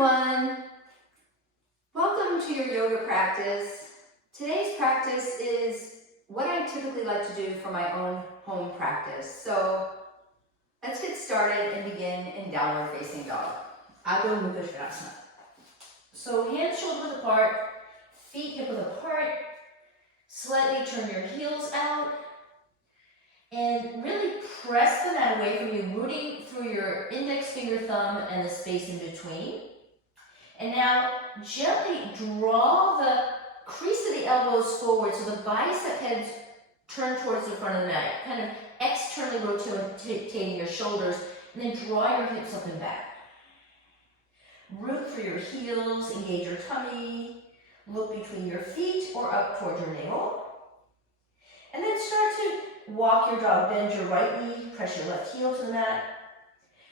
everyone. Welcome to your yoga practice. Today's practice is what I typically like to do for my own home practice. So let's get started and begin in downward facing dog. Adho Mukha Svanasana. So hands shoulder width apart, feet hip width apart. Slightly turn your heels out and really press the mat away from you, rooting through your index finger, thumb, and the space in between. And now gently draw the crease of the elbows forward so the bicep heads turn towards the front of the mat, kind of externally rotating your shoulders, and then draw your hips up and back. Root through your heels, engage your tummy, look between your feet or up towards your navel. And then start to walk your dog, bend your right knee, press your left heel to the mat.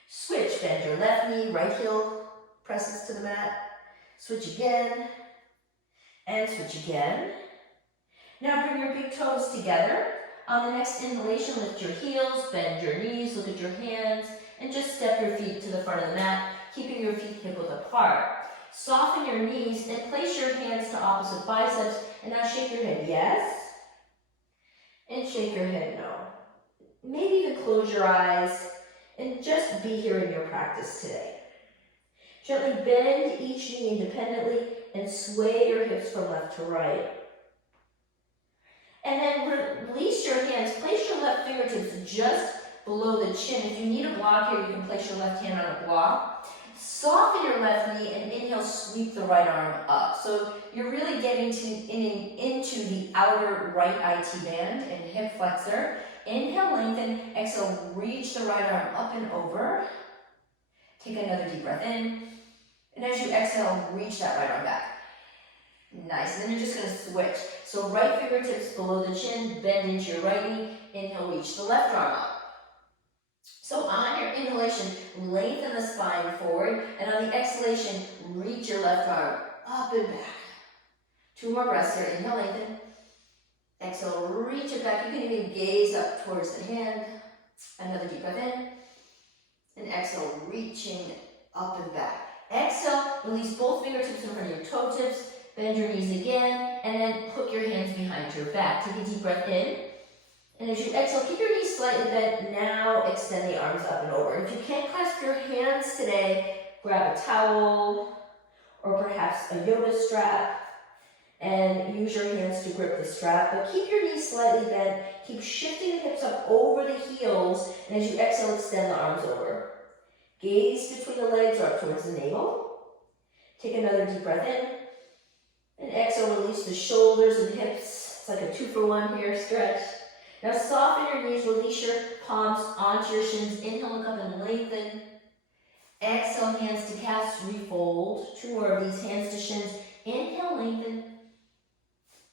Switch, bend your left knee, right heel presses to the mat. Switch again, and switch again. Now bring your big toes together. On the next inhalation, lift your heels, bend your knees, look at your hands, and just step your feet to the front of the mat, keeping your feet hip width apart. Soften your knees and place your hands to opposite biceps, and now shake your head yes, and shake your head no. Maybe even close your eyes and just be here in your practice today. Gently bend each knee independently and sway your hips from left to right. And then release your hands. Place your left fingertips just below the chin. If you need a block here, you can place your left hand on a block. Soften your left knee and inhale, sweep the right arm up. So you're really getting into the outer right IT band and hip flexor. Inhale, lengthen. Exhale, reach the right arm up and over. Take another deep breath in. And as you exhale, reach that right arm back. Nice. And then you're just going to switch. So right fingertips below the chin, bend into your right knee. Inhale, reach the left arm up. So on your inhalation, lengthen the spine forward. And on the exhalation, reach your left arm up and back. 2 more breaths here. Inhale, lengthen. Exhale, reach it back. You can even gaze up towards the hand. Another deep breath in. And exhale, reaching up and back. Exhale, release both fingertips in front of your toe tips. Bend your knees again. And then hook your hands behind your back. Take a deep breath in. And as you exhale, keep your knees slightly bent. Now extend the arms up and over. If you can't clasp your hands today, grab a towel or perhaps a yoga strap and use your hands to grip the strap. But keep your knees slightly bent. Keep shifting the hips up over the heels. And as you exhale, extend the arms over. Gaze between the legs or up towards the navel. Take another deep breath in. And exhale, release the shoulders and hips. It's like a 2-for-1 here, stretch. Now soften your knees, release your palms onto your shins. Inhale, look up and lengthen. Exhale, hands to calves, refold. 2 more of these, hands to shins. Inhale, lengthen.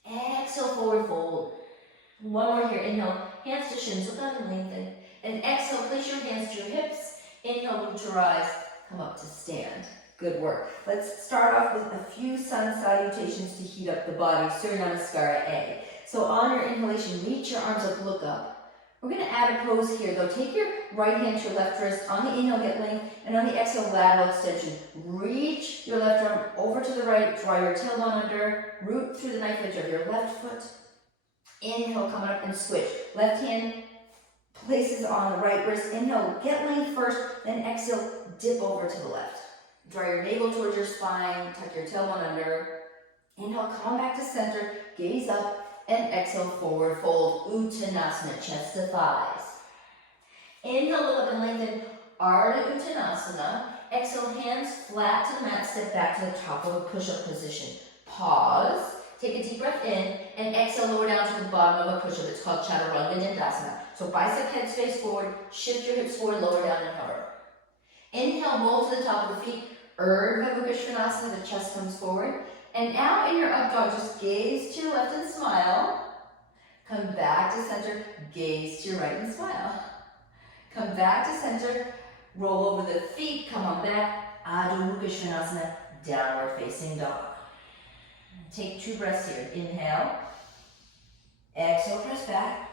Exhale, forward fold. 1 more here, inhale, hands to shins, look up and lengthen. And exhale, place your hands to your hips. Inhale, move to rise, come up to stand. Good work. Let's start off with a few sun salutations to heat up the body. Surya Namaskara A. So on your inhalation, reach your arms up, look up. We're going to add a pose here though. Take your right hand to your left wrist. On the inhale, get length. And on the exhale, lateral extension. Reach your left arm over to the right. Draw your tailbone under. Root through the knife edge of your left foot. Inhale, come up and switch. Left hand places on the right wrist. Inhale, get length first. Then exhale, dip over to the left. Draw your navel towards your spine. Tuck your tailbone under. Inhale, come back to center. Gaze up. And exhale, forward fold, Uttanasana, chest to thighs. Inhale, look up and lengthen, Ardha Uttanasana. Exhale, hands flat to the mat, step back to the top of a push-up position. Pause, take a deep breath in, and exhale, lower down to the bottom of a push-up. It's called Chaturanga Dandasana. So bicep head face forward, shift your hips forward, lower down and hover. Inhale, roll to the top of the feet, Urdhva Mukha Svanasana, the chest comes forward. And now in your up dog, just gaze to your left and smile. Come back to center, gaze to your right and smile. Come back to center, roll over the feet, come on back. Adho Mukha Svanasana, downward facing dog. Take 2 breaths here. Inhale. Exhale, press back.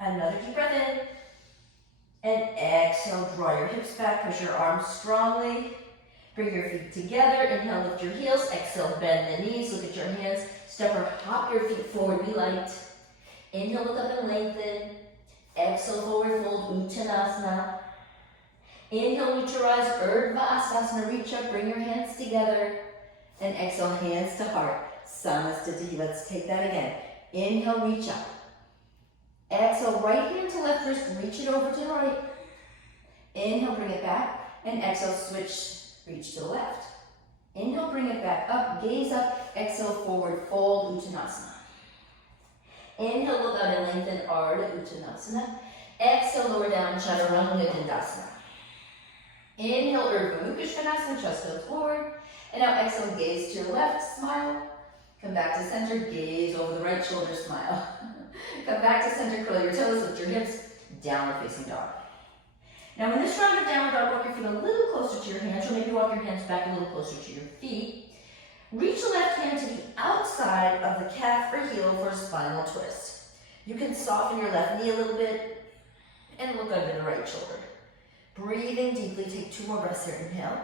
Another deep breath in. And exhale, draw your hips back, push your arms strongly. Bring your feet together. Inhale, lift your heels. Exhale, bend the knees. Look at your hands. Step or hop your feet forward. Be light. Inhale, look up and lengthen. Exhale, forward fold, Uttanasana. Inhale, reach your eyes, Urdhva Astasana. Reach up, bring your hands together. And exhale, hands to heart. Samasthiti. Let's take that again. Inhale, reach up. Exhale, right hand to left wrist, reach it over to the right. Inhale, bring it back. And exhale, switch, reach to the left. Inhale, bring it back up, gaze up. Exhale, forward fold, Uttanasana. Inhale, look out and lengthen, Ardha Uttanasana. Exhale, lower down, Chaturanga Dandasana. Inhale, Urdhva Mukha Svanasana, chest goes forward. And now exhale, gaze to your left, smile. Come back to center, gaze over the right shoulder, smile. Come back to center, curl your toes, lift your hips, downward facing dog. Now in this round of downward dog, walk your feet a little closer to your hands, or maybe walk your hands back a little closer to your feet. Reach the left hand to the outside of the calf or heel for a spinal twist. You can soften your left knee a little bit and look under the right shoulder. Breathing deeply, take 2 more breaths here. Inhale.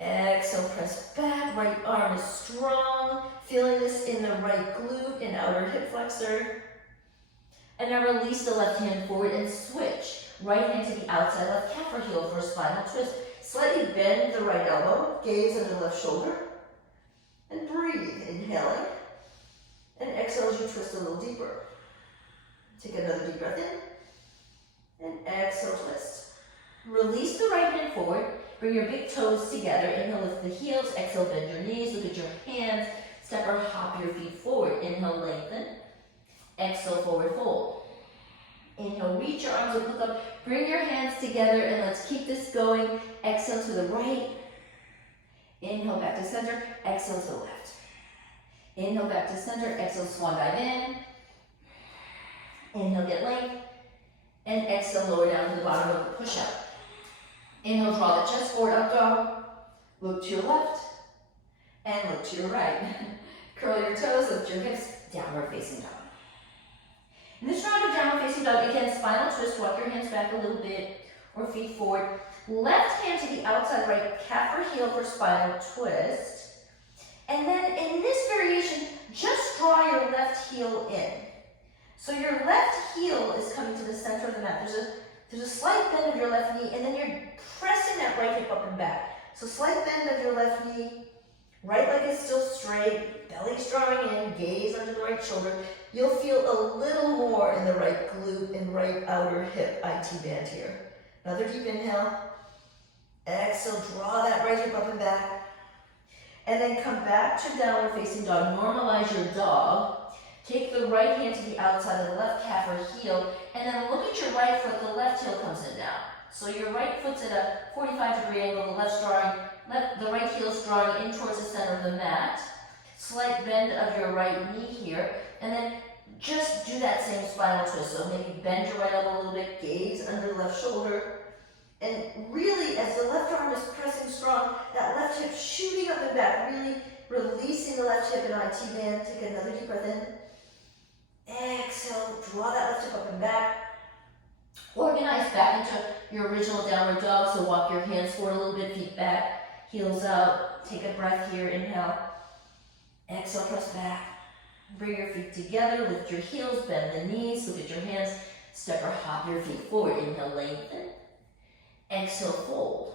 Exhale, press back, right arm is strong. Feeling this in the right glute and outer hip flexor. And now release the left hand forward and switch. Right hand to the outside left calf or heel for a spinal twist. Slightly bend the right elbow, gaze under the left shoulder. And breathe, inhaling. And exhale as you twist a little deeper. Take another deep breath in. And exhale, twist. Release the right hand forward. Bring your big toes together. Inhale, lift the heels. Exhale, bend your knees. Look at your hands. Step or hop your feet forward. Inhale, lengthen. Exhale, forward fold. Inhale, reach your arms up, look up. Bring your hands together and let's keep this going. Exhale to the right. Inhale, back to center. Exhale to the left. Inhale, back to center. Exhale, swan dive in. Inhale, get length. And exhale, lower down to the bottom of the push-up. Inhale, draw the chest forward, up dog. Look to your left. And look to your right. Curl your toes, lift your hips, downward facing dog. In this round of downward facing dog, again, spinal twist, walk your hands back a little bit, or feet forward. Left hand to the outside right calf or heel for spinal twist. And then in this variation, just draw your left heel in. So your left heel is coming to the center of the mat. There's a slight bend of your left knee, and then you're pressing that right hip up and back. So slight bend of your left knee, right leg is still straight, belly's drawing in, gaze under the right shoulder. You'll feel a little more in the right glute and right outer hip IT band here. Another deep inhale. Exhale, draw that right hip up and back. And then come back to downward facing dog. Normalize your dog. Take the right hand to the outside of the left calf or heel, and then look at your right foot. The left heel comes in now. So your right foot's at a 45-degree angle. The the right heel's drawing in towards the center of the mat. Slight bend of your right knee here, and then just do that same spinal twist. So maybe bend your right elbow a little bit, gaze under the left shoulder, and really, as the left arm is pressing strong, that left hip shooting up and back, really releasing the left hip in IT band. Take another deep breath in. Exhale, draw that left hip up and back. Organize back into your original downward dog, so walk your hands forward a little bit, feet back, heels out. Take a breath here, inhale. Exhale, press back. Bring your feet together, lift your heels, bend the knees, look at your hands, step or hop your feet forward. Inhale, lengthen. Exhale, fold.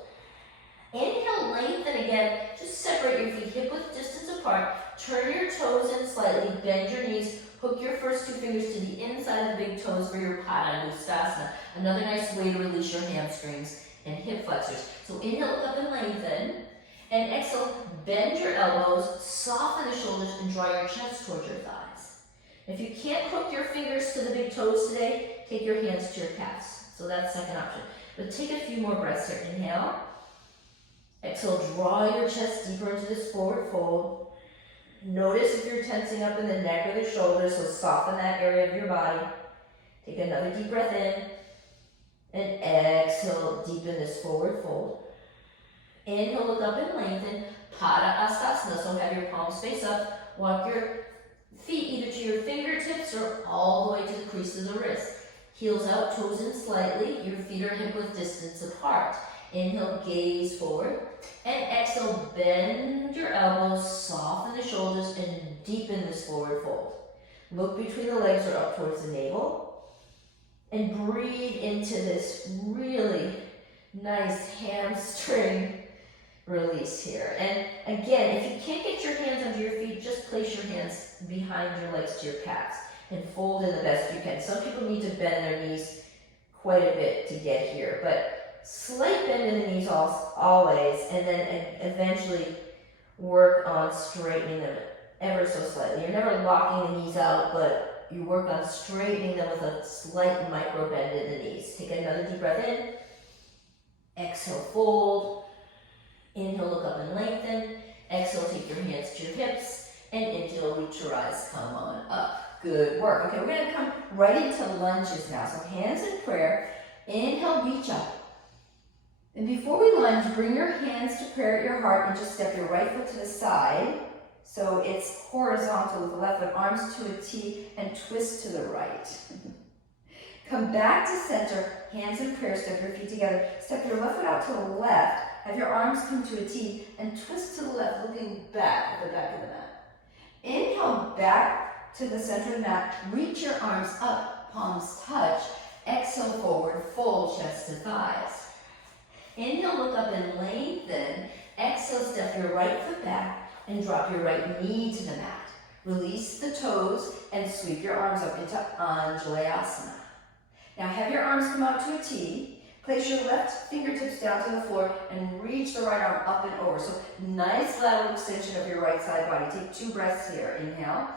Inhale, lengthen again. Just separate your feet hip-width distance apart. Turn your toes in slightly, bend your knees. Hook your first 2 fingers to the inside of the big toes for your Padangusthasana. Another nice way to release your hamstrings and hip flexors. So inhale, look up and lengthen. And exhale, bend your elbows, soften the shoulders, and draw your chest towards your thighs. If you can't hook your fingers to the big toes today, take your hands to your calves. So that's the second option. But take a few more breaths here. Inhale. Exhale, draw your chest deeper into this forward fold. Notice if you're tensing up in the neck or the shoulders, so soften that area of your body. Take another deep breath in. And exhale, deepen this forward fold. Inhale, look up and lengthen. Padangusthasana, so have your palms face up. Walk your feet either to your fingertips or all the way to the crease of the wrist. Heels out, toes in slightly. Your feet are hip-width distance apart. Inhale, gaze forward. And exhale, bend your elbows, soften the shoulders, and deepen this forward fold. Look between the legs or up towards the navel. And breathe into this really nice hamstring release here. And again, if you can't get your hands under your feet, just place your hands behind your legs to your calves and fold in the best you can. Some people need to bend their knees quite a bit to get here, but slight bend in the knees always, and then eventually work on straightening them ever so slightly. You're never locking the knees out, but you work on straightening them with a slight micro bend in the knees. Take another deep breath in. Exhale, fold. Inhale, look up and lengthen. Exhale, take your hands to your hips. And inhale, reach your eyes, come on up. Good work. Okay, we're going to come right into lunges now. So hands in prayer. Inhale, reach up. And before we lunge, bring your hands to prayer at your heart and just step your right foot to the side. So it's horizontal with the left foot, arms to a T, and twist to the right. Come back to center, hands in prayer, step your feet together. Step your left foot out to the left, have your arms come to a T, and twist to the left, looking back at the back of the mat. Inhale, back to the center of the mat, reach your arms up, palms touch. Exhale, forward, fold, chest to thighs. Inhale, look up and lengthen. Exhale, step your right foot back and drop your right knee to the mat. Release the toes and sweep your arms up into Anjalayasana. Now have your arms come out to a T. Place your left fingertips down to the floor and reach the right arm up and over. So nice lateral extension of your right side body. Take 2 breaths here. Inhale.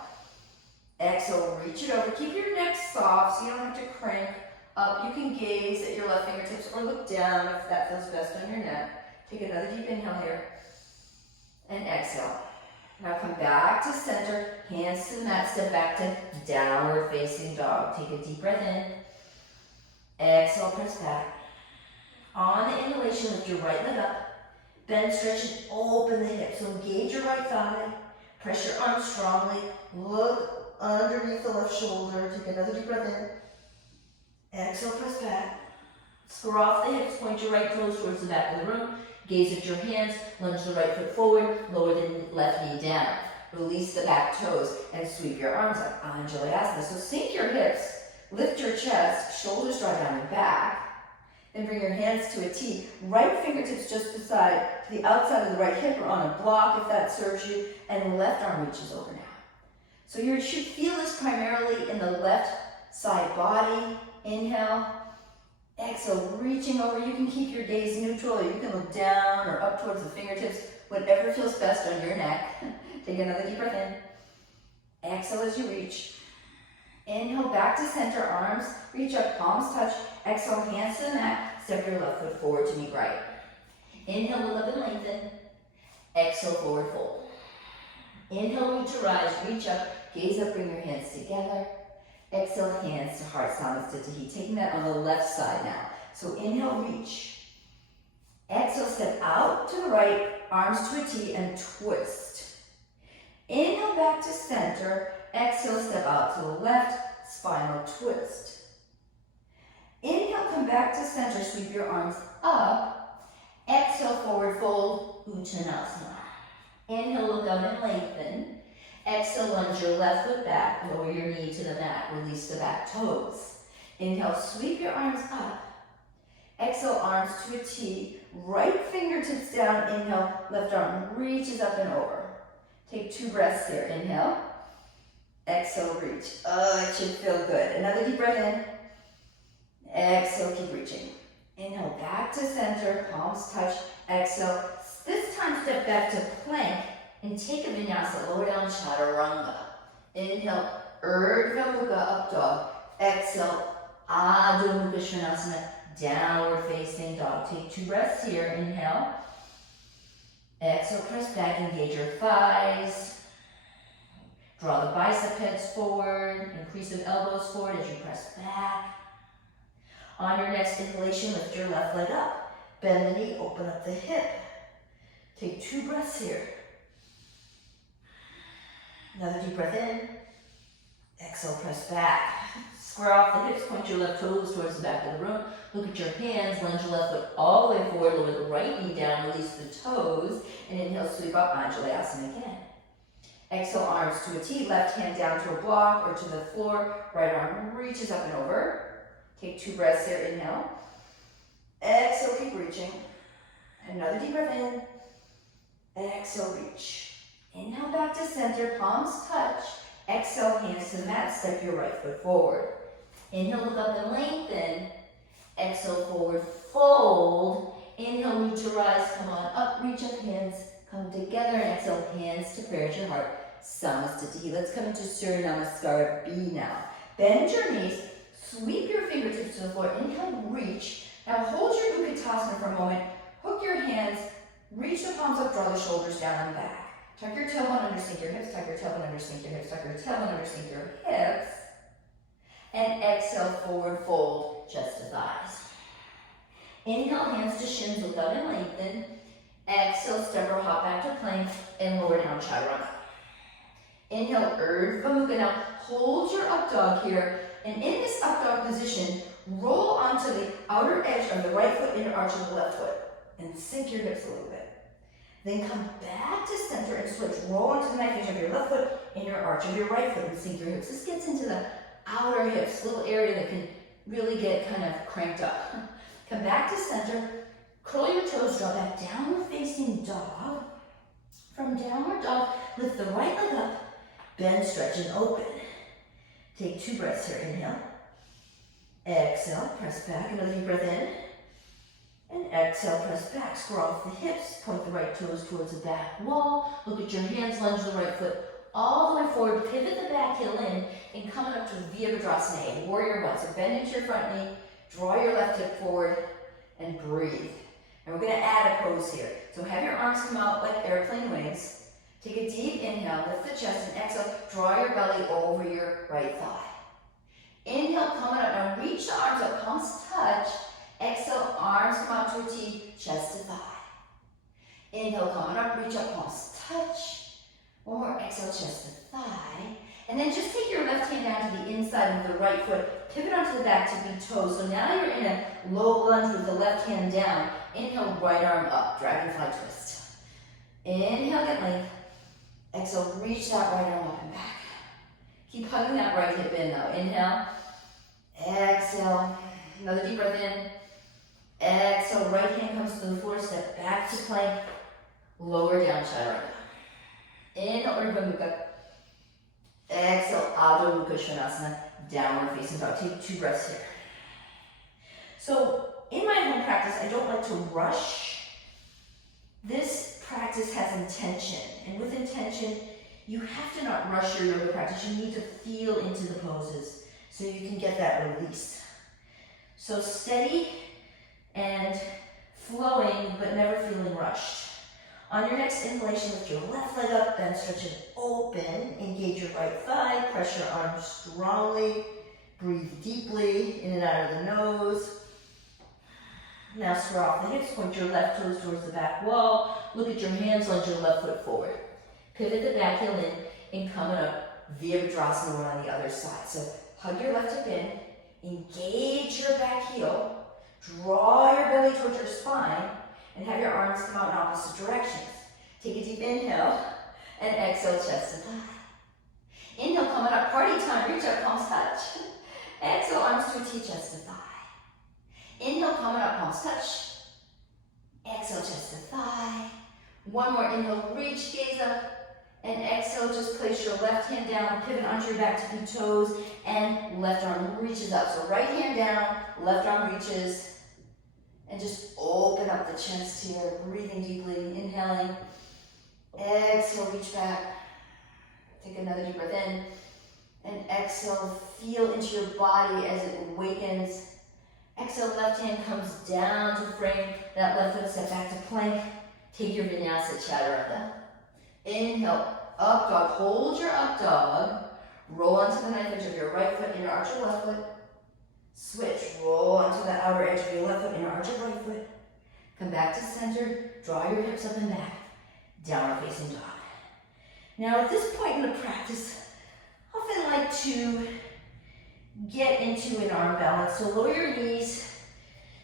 Exhale, reach it over. Keep your neck soft so you don't have to crank up. You can gaze at your left fingertips or look down if that feels best on your neck. Take another deep inhale here. And exhale. Now come back to center, hands to the mat, step back to downward facing dog. Take a deep breath in. Exhale, press back. On the inhalation, lift your right leg up. Bend, stretch, and open the hips. So engage your right thigh. Press your arms strongly. Look underneath the left shoulder. Take another deep breath in. Exhale, press back. Square off the hips, point your right toes towards the back of the room. Gaze at your hands, lunge the right foot forward, lower the left knee down. Release the back toes and sweep your arms up. Anjalayasana. So sink your hips, lift your chest, shoulders draw down and back. Then bring your hands to a T. Right fingertips just beside, to the outside of the right hip or on a block if that serves you, and left arm reaches over now. So you should feel this primarily in the left side body. Inhale. Exhale, reaching over. You can keep your gaze neutral or you can look down or up towards the fingertips, whatever feels best on your neck. Take another deep breath in. Exhale as you reach. Inhale, back to center, arms reach up, palms touch. Exhale, hands to the mat. Step your left foot forward to meet right. Inhale, look up and lengthen. Exhale, forward fold. Inhale, reach your eyes, reach up, gaze up, bring your hands together. Exhale, hands to heart, Samasthiti. Taking that on the left side now. So inhale, reach. Exhale, step out to the right, arms to a T, and twist. Inhale, back to center. Exhale, step out to the left, spinal twist. Inhale, come back to center, sweep your arms up. Exhale, forward fold, Uttanasana. Inhale, look up and lengthen. Exhale, lunge your left foot back, lower your knee to the mat, release the back toes. Inhale, sweep your arms up. Exhale, arms to a T, right fingertips down, inhale, left arm reaches up and over. Take 2 breaths here, inhale. Exhale, reach. Oh, it should feel good. Another deep breath in. Exhale, keep reaching. Inhale, back to center, palms touch. Exhale, this time step back to plank. And take a vinyasa, lower down chaturanga. Inhale, Urdhva Mukha up dog. Exhale, Adho Mukha Svanasana, downward facing dog. Take 2 breaths here, inhale. Exhale, press back, engage your thighs. Draw the bicep heads forward, increase the elbows forward as you press back. On your next inhalation, lift your left leg up. Bend the knee, open up the hip. Take 2 breaths here. Another deep breath in. Exhale, press back. Square off the hips, point your left toes towards the back of the room. Look at your hands, lunge your left foot all the way forward, lower the right knee down, release the toes, and inhale, sweep up, Anjalayasana again. Exhale, arms to a T, left hand down to a block or to the floor, right arm reaches up and over. Take 2 breaths here, inhale. Exhale, keep reaching. Another deep breath in. Exhale, reach. Inhale, back to center, palms touch. Exhale, hands to the mat, step your right foot forward. Inhale, look up and lengthen. Exhale, forward fold. Inhale, reach to rise, come on up, reach up, hands come together, and exhale, hands to prayer to your heart. Samastiti. Let's come into Surya Namaskar B now. Bend your knees, sweep your fingertips to the floor. Inhale, reach. Now hold your Utkatasana for a moment. Hook your hands, reach the palms up, draw the shoulders down and back. Tuck your tailbone under, sink your hips, tuck your tailbone under, sink your hips, tuck your tailbone under, sink your hips. And exhale, forward fold, chest to thighs. Inhale, hands to shins, look up and lengthen. Exhale, step or hop back to plank and lower down chaturanga. Inhale, Urdhva Mukha. Now hold your up dog here, and in this up dog position, roll onto the outer edge of the right foot, inner arch of the left foot, and sink your hips a little bit. Then come back to center and switch. Roll onto the knife edge of your left foot, inner arch of your right foot, and sink your hips. This gets into the outer hips, little area that can really get kind of cranked up. Come back to center, curl your toes, draw back downward facing dog. From downward dog, lift the right leg up, bend, stretch, and open. Take 2 breaths here, inhale. Exhale, press back, another deep breath in. And exhale, press back, square off the hips, point the right toes towards the back wall. Look at your hands, lunge the right foot all the way forward, pivot the back heel in, and coming up to Virabhadrasana, warrior one. So bend into your front knee, draw your left hip forward, and breathe. And we're gonna add a pose here. So have your arms come out like airplane wings. Take a deep inhale, lift the chest, and exhale, draw your belly over your right thigh. Inhale, coming up, now reach the arms up, palms touch. Exhale, arms come out to a T, chest to thigh. Inhale, coming up, reach up, palms touch. One more, exhale, chest to thigh. And then just take your left hand down to the inside of the right foot, pivot onto the back, tipping toes. So now you're in a low lunge with the left hand down. Inhale, right arm up, dragonfly twist. Inhale, get length. Exhale, reach that right arm up and back. Keep hugging that right hip in though. Inhale, exhale, another deep breath in. Exhale, right hand comes to the floor, step back to plank, lower down chaturanga. Inhale, Urdhva Mukha. Exhale, Adho Mukha Svanasana, downward facing dog. Take 2 breaths here. So in my home practice, I don't like to rush. This practice has intention, and with intention, you have to not rush your yoga practice. You need to feel into the poses so you can get that release. So steady and flowing, but never feeling rushed. On your next inhalation, lift your left leg up, then stretch it open. Engage your right thigh, press your arms strongly. Breathe deeply, in and out of the nose. Now square off the hips, point your left toes towards the back wall. Look at your hands, lunge your left foot forward. Pivot the back heel in, and coming up, Virabhadrasana on the other side. So hug your left hip in, engage your back heel, draw your belly towards your spine, and have your arms come out in opposite directions. Take a deep inhale, and exhale, chest to thigh. Inhale, coming up, party time, reach up, palms touch. Exhale, arms to a T, chest to thigh. Inhale, coming up, palms touch. Exhale, chest to thigh. One more inhale, reach, gaze up. And exhale, just place your left hand down, pivot onto your back, tipping toes, and left arm reaches up. So right hand down, left arm reaches. And just open up the chest here, breathing deeply, inhaling. Exhale, reach back. Take another deep breath in. And exhale, feel into your body as it awakens. Exhale, left hand comes down to frame that left foot, step back to plank. Take your vinyasa chaturanga. Inhale, up dog, hold your up dog. Roll onto the knife edge of your right foot, inner arch of left foot. Switch, roll onto the outer edge of your left foot, inner arch of right foot. Come back to center, draw your hips up and back. Downward facing dog. Now at this point in the practice, often like to get into an arm balance. So lower your knees,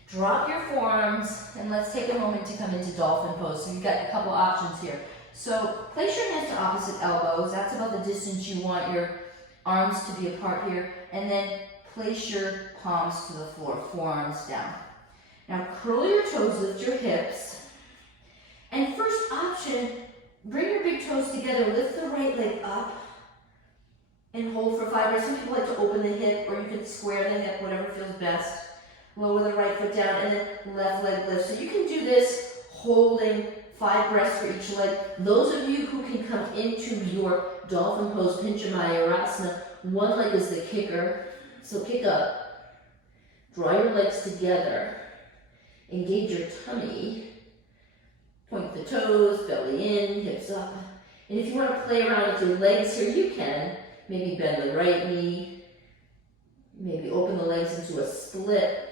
drop your forearms, and let's take a moment to come into dolphin pose. So you've got a couple options here. So place your hands to opposite elbows. That's about the distance you want your arms to be apart here. And then place your palms to the floor, forearms down. Now curl your toes, lift your hips. And first option, bring your big toes together, lift the right leg up, and hold for 5 breaths. Some people like to open the hip, or you can square the hip, whatever feels best. Lower the right foot down, and then left leg lift. So you can do this holding 5 breaths for each leg. Those of you who can come into your dolphin pose, Pinchamayurasana, one leg is the kicker. So kick up, draw your legs together, engage your tummy, point the toes, belly in, hips up. And if you want to play around with your legs here, you can. Maybe bend the right knee, maybe open the legs into a split.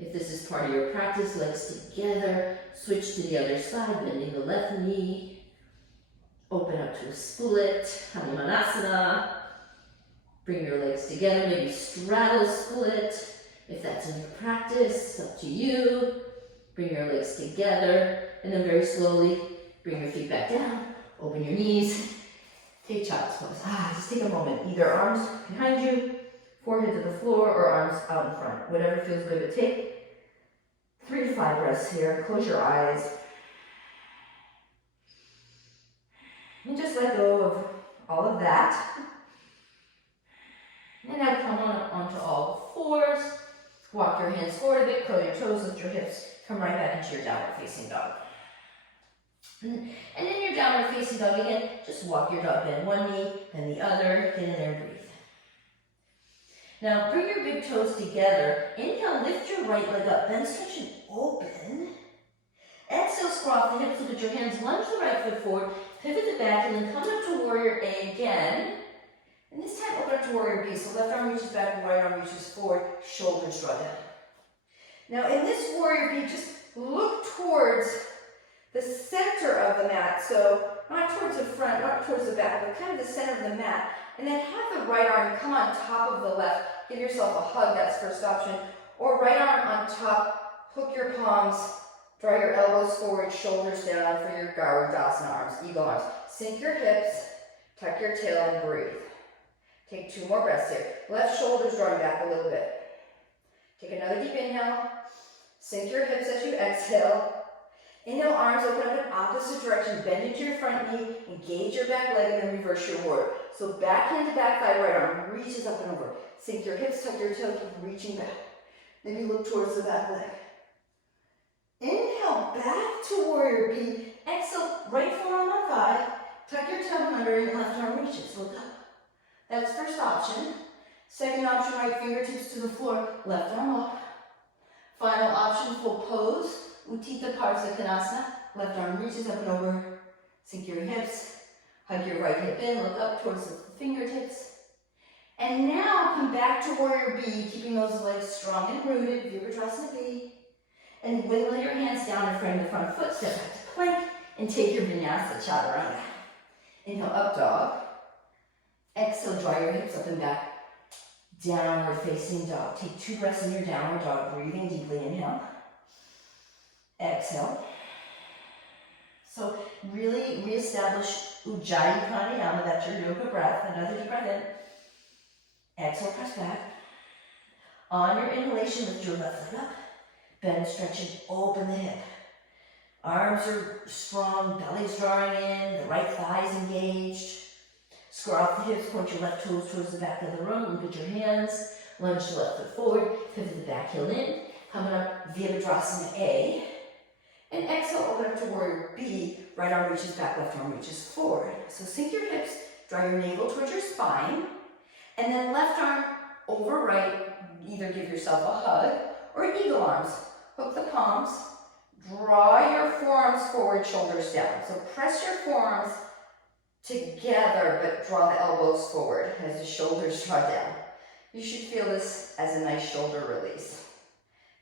If this is part of your practice, legs together, switch to the other side, bending the left knee, open up to a split, Hanumanasana. Bring your legs together, maybe straddle split. If that's in your practice, it's up to you. Bring your legs together, and then very slowly, bring your feet back down, open your knees, take child's pose. Just take a moment, either arms behind you, forehead to the floor, or arms out in front, whatever feels good. But take 3 to 5 breaths here, close your eyes, and just let go of all of that. And now come on up onto all fours, walk your hands forward a bit, curl your toes, lift your hips, come right back into your downward facing dog. And in your downward facing dog again, just walk your dog, bend one knee, then the other, get in there and breathe. Now bring your big toes together, inhale, lift your right leg up, then stretch and open. Exhale, squat off the hips, look at your hands, lunge the right foot forward, pivot the back, and then come up to warrior A again. And this time open up to warrior B, so left arm reaches back, right arm reaches forward, shoulders draw down. Now in this warrior B, just look towards the center of the mat, so not towards the front, not towards the back, but kind of the center of the mat. And then have the right arm come on top of the left. Give yourself a hug, that's first option. Or right arm on top, hook your palms, draw your elbows forward, shoulders down for your Garudasana arms, eagle arms. Sink your hips, tuck your tail, and breathe. Take 2 more breaths here. Left shoulder's drawing back a little bit. Take another deep inhale. Sink your hips as you exhale. Inhale, arms open up in opposite direction. Bend into your front knee. Engage your back leg and then reverse your warrior. So back hand to back thigh, right arm reaches up and over. Sink your hips, tuck your toe, keep reaching back. Maybe look towards the back leg. Inhale, back to warrior B. Exhale, right forearm on thigh. Tuck your toe under and left arm reaches. Look up. That's first option. Second option, right fingertips to the floor, left arm up. Final option, full pose, Utthita Parsakonasana. Left arm reaches up and over. Sink your hips, hug your right hip in, look up towards the fingertips. And now come back to warrior B, keeping those legs strong and rooted, Virabhadrasana B. And wiggle your hands down and frame the front foot, step back to plank, and take your Vinyasa Chaturanga. Inhale, up dog. Exhale, draw your hips up and back. Downward facing dog. Take 2 breaths in your downward dog, breathing deeply. Inhale. Exhale. So really reestablish Ujjayi Pranayama, that's your yoga breath. Another deep breath in. Exhale, press back. On your inhalation, lift your left leg up. Bend, stretch, and open the hip. Arms are strong, belly's drawing in, the right thigh is engaged. Square off the hips, point your left toes towards the back of the room, look at your hands, lunge the left foot forward, pivot the back heel in, coming up Virabhadrasana A, and exhale, open up to warrior B, right arm reaches back, left arm reaches forward. So sink your hips, draw your navel towards your spine, and then left arm over right, either give yourself a hug, or eagle arms. Hook the palms, draw your forearms forward, shoulders down. So press your forearms together, but draw the elbows forward as the shoulders draw down. You should feel this as a nice shoulder release.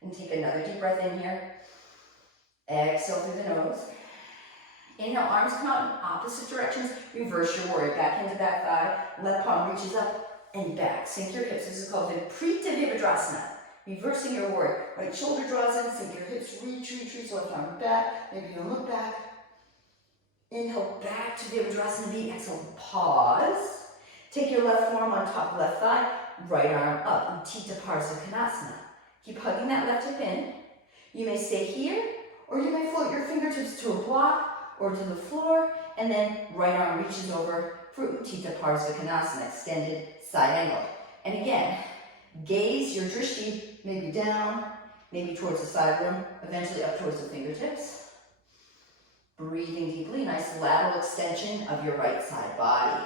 And take another deep breath in here. Exhale through the nose. Inhale, arms come out in opposite directions. Reverse your warrior. Back into back thigh. Left palm reaches up and back. Sink your hips. This is called Viparita Virabhadrasana. Reversing your warrior. Right shoulder draws in. Sink your hips. Reach. Left arm back. Maybe you look back. Inhale, back to Virabhadrasana V. Exhale, pause. Take your left forearm on top of left thigh. Right arm up. Utthita Konasana. Keep hugging that left hip in. You may stay here, or you may float your fingertips to a block or to the floor, and then right arm reaches over for Utthita Konasana, extended side angle. And again, gaze your drishti maybe down, maybe towards the side room, eventually up towards the fingertips. Breathing deeply, nice lateral extension of your right side body.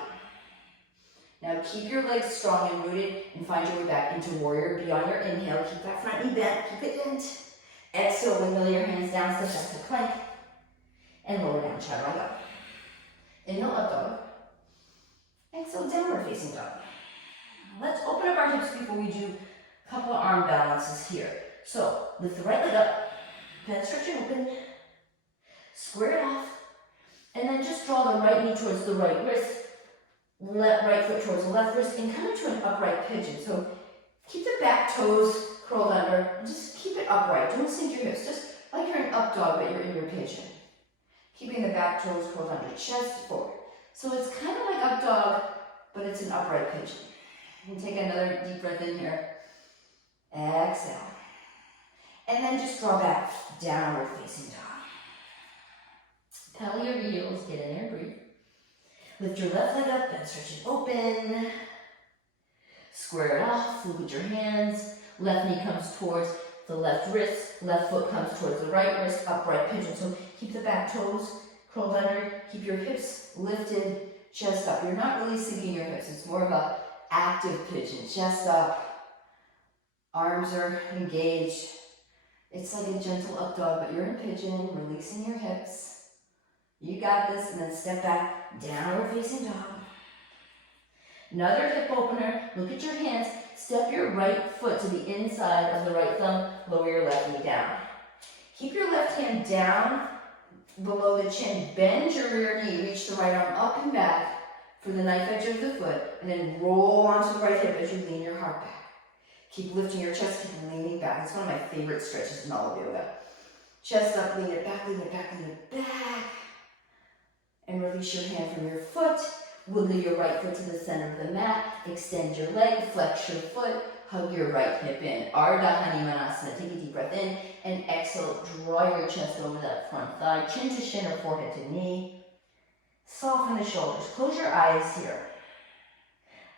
Now keep your legs strong and rooted and find your way back into warrior. Be on your inhale, keep that front knee bent, keep it bent. Exhale, windmill your hands down, step back to plank. And lower down, chaturanga. Inhale, up dog. Exhale, downward facing dog. Let's open up our hips before we do a couple of arm balances here. So, lift the right leg up, bend, stretch and open. Square it off. And then just draw the right knee towards the right wrist. Right foot towards the left wrist and come into an upright pigeon. So, keep the back toes curled under and just keep it upright. Don't sink your hips. Just like you're in up dog, but you're in your pigeon. Keeping the back toes curled under, chest forward. So it's kind of like up dog, but it's an upright pigeon. And take another deep breath in here. Exhale. And then just draw back, downward facing dog. Pedal your heels, get in there, breathe. Lift your left leg up, bend, stretch it open. Square it off, look at your hands. Left knee comes towards the left wrist, left foot comes towards the right wrist, upright pigeon. So keep the back toes curled under, keep your hips lifted, chest up. You're not really sinking your hips, it's more of a active pigeon. Chest up, arms are engaged. It's like a gentle up dog, but you're in pigeon, releasing your hips. You got this, and then step back, downward facing dog. Another hip opener, look at your hands. Step your right foot to the inside of the right thumb, lower your left knee down. Keep your left hand down below the chin, bend your rear knee, reach the right arm up and back for the knife edge of the foot, and then roll onto the right hip as you lean your heart back. Keep lifting your chest, keep leaning back. It's one of my favorite stretches in all of yoga. Chest up, lean it back, lean it back, lean it back. And release your hand from your foot. Wiggle your right foot to the center of the mat. Extend your leg, flex your foot, hug your right hip in. Ardha Hanumanasana. Take a deep breath in and exhale. Draw your chest over that front thigh, chin to shin or forehead to knee. Soften the shoulders. Close your eyes here.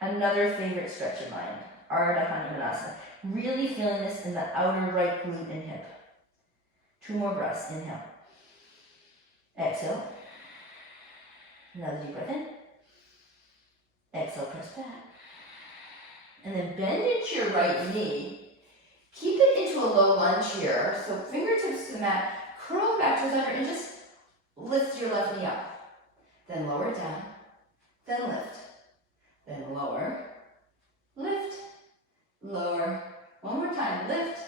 Another favorite stretch of mine, Ardha Hanumanasana. Really feeling this in the outer right glute and hip. 2 more breaths. Inhale. Exhale. Another deep breath in. Exhale, press back. And then bend into your right knee. Keep it into a low lunge here. So fingertips to the mat, curl back toes under, and just lift your left knee up. Then lower it down. Then lift. Then lower. Lift. Lower. One more time. Lift.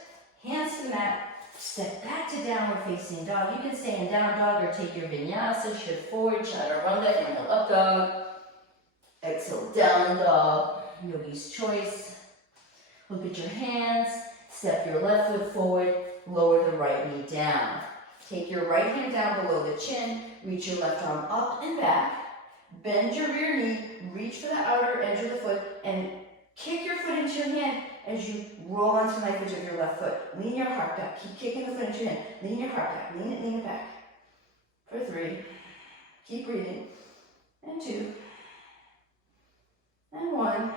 Hands to the mat. Step back to downward facing dog. You can stay in down dog or take your vinyasa, shift forward, chaturanga, inhale up dog. Exhale, down dog, yogi's choice. Look at your hands, step your left foot forward, lower the right knee down. Take your right hand down below the chin, reach your left arm up and back, bend your rear knee, reach for the outer edge of the foot, and kick your foot into your hand as you roll onto the knife edge of your left foot. Lean your heart back, keep kicking the foot into your hand, lean your heart back, lean it back. For 3, keep breathing, and 2, and 1.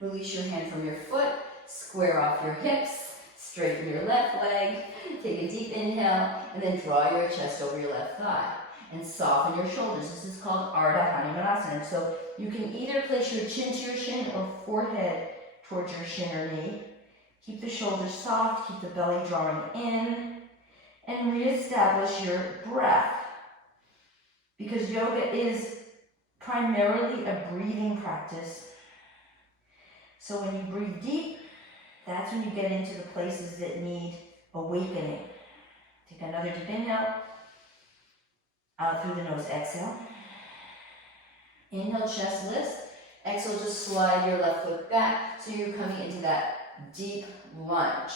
Release your hand from your foot, square off your hips, straighten your left leg, take a deep inhale, and then draw your chest over your left thigh. And soften your shoulders. This is called Ardha Hanumanasana. So you can either place your chin to your shin or forehead towards your shin or knee. Keep the shoulders soft, keep the belly drawing in, and reestablish your breath. Because yoga is primarily a breathing practice. So when you breathe deep, that's when you get into the places that need awakening. Take another deep inhale. Out through the nose, exhale. Inhale, chest lifts. Exhale, just slide your left foot back so you're coming into that deep lunge.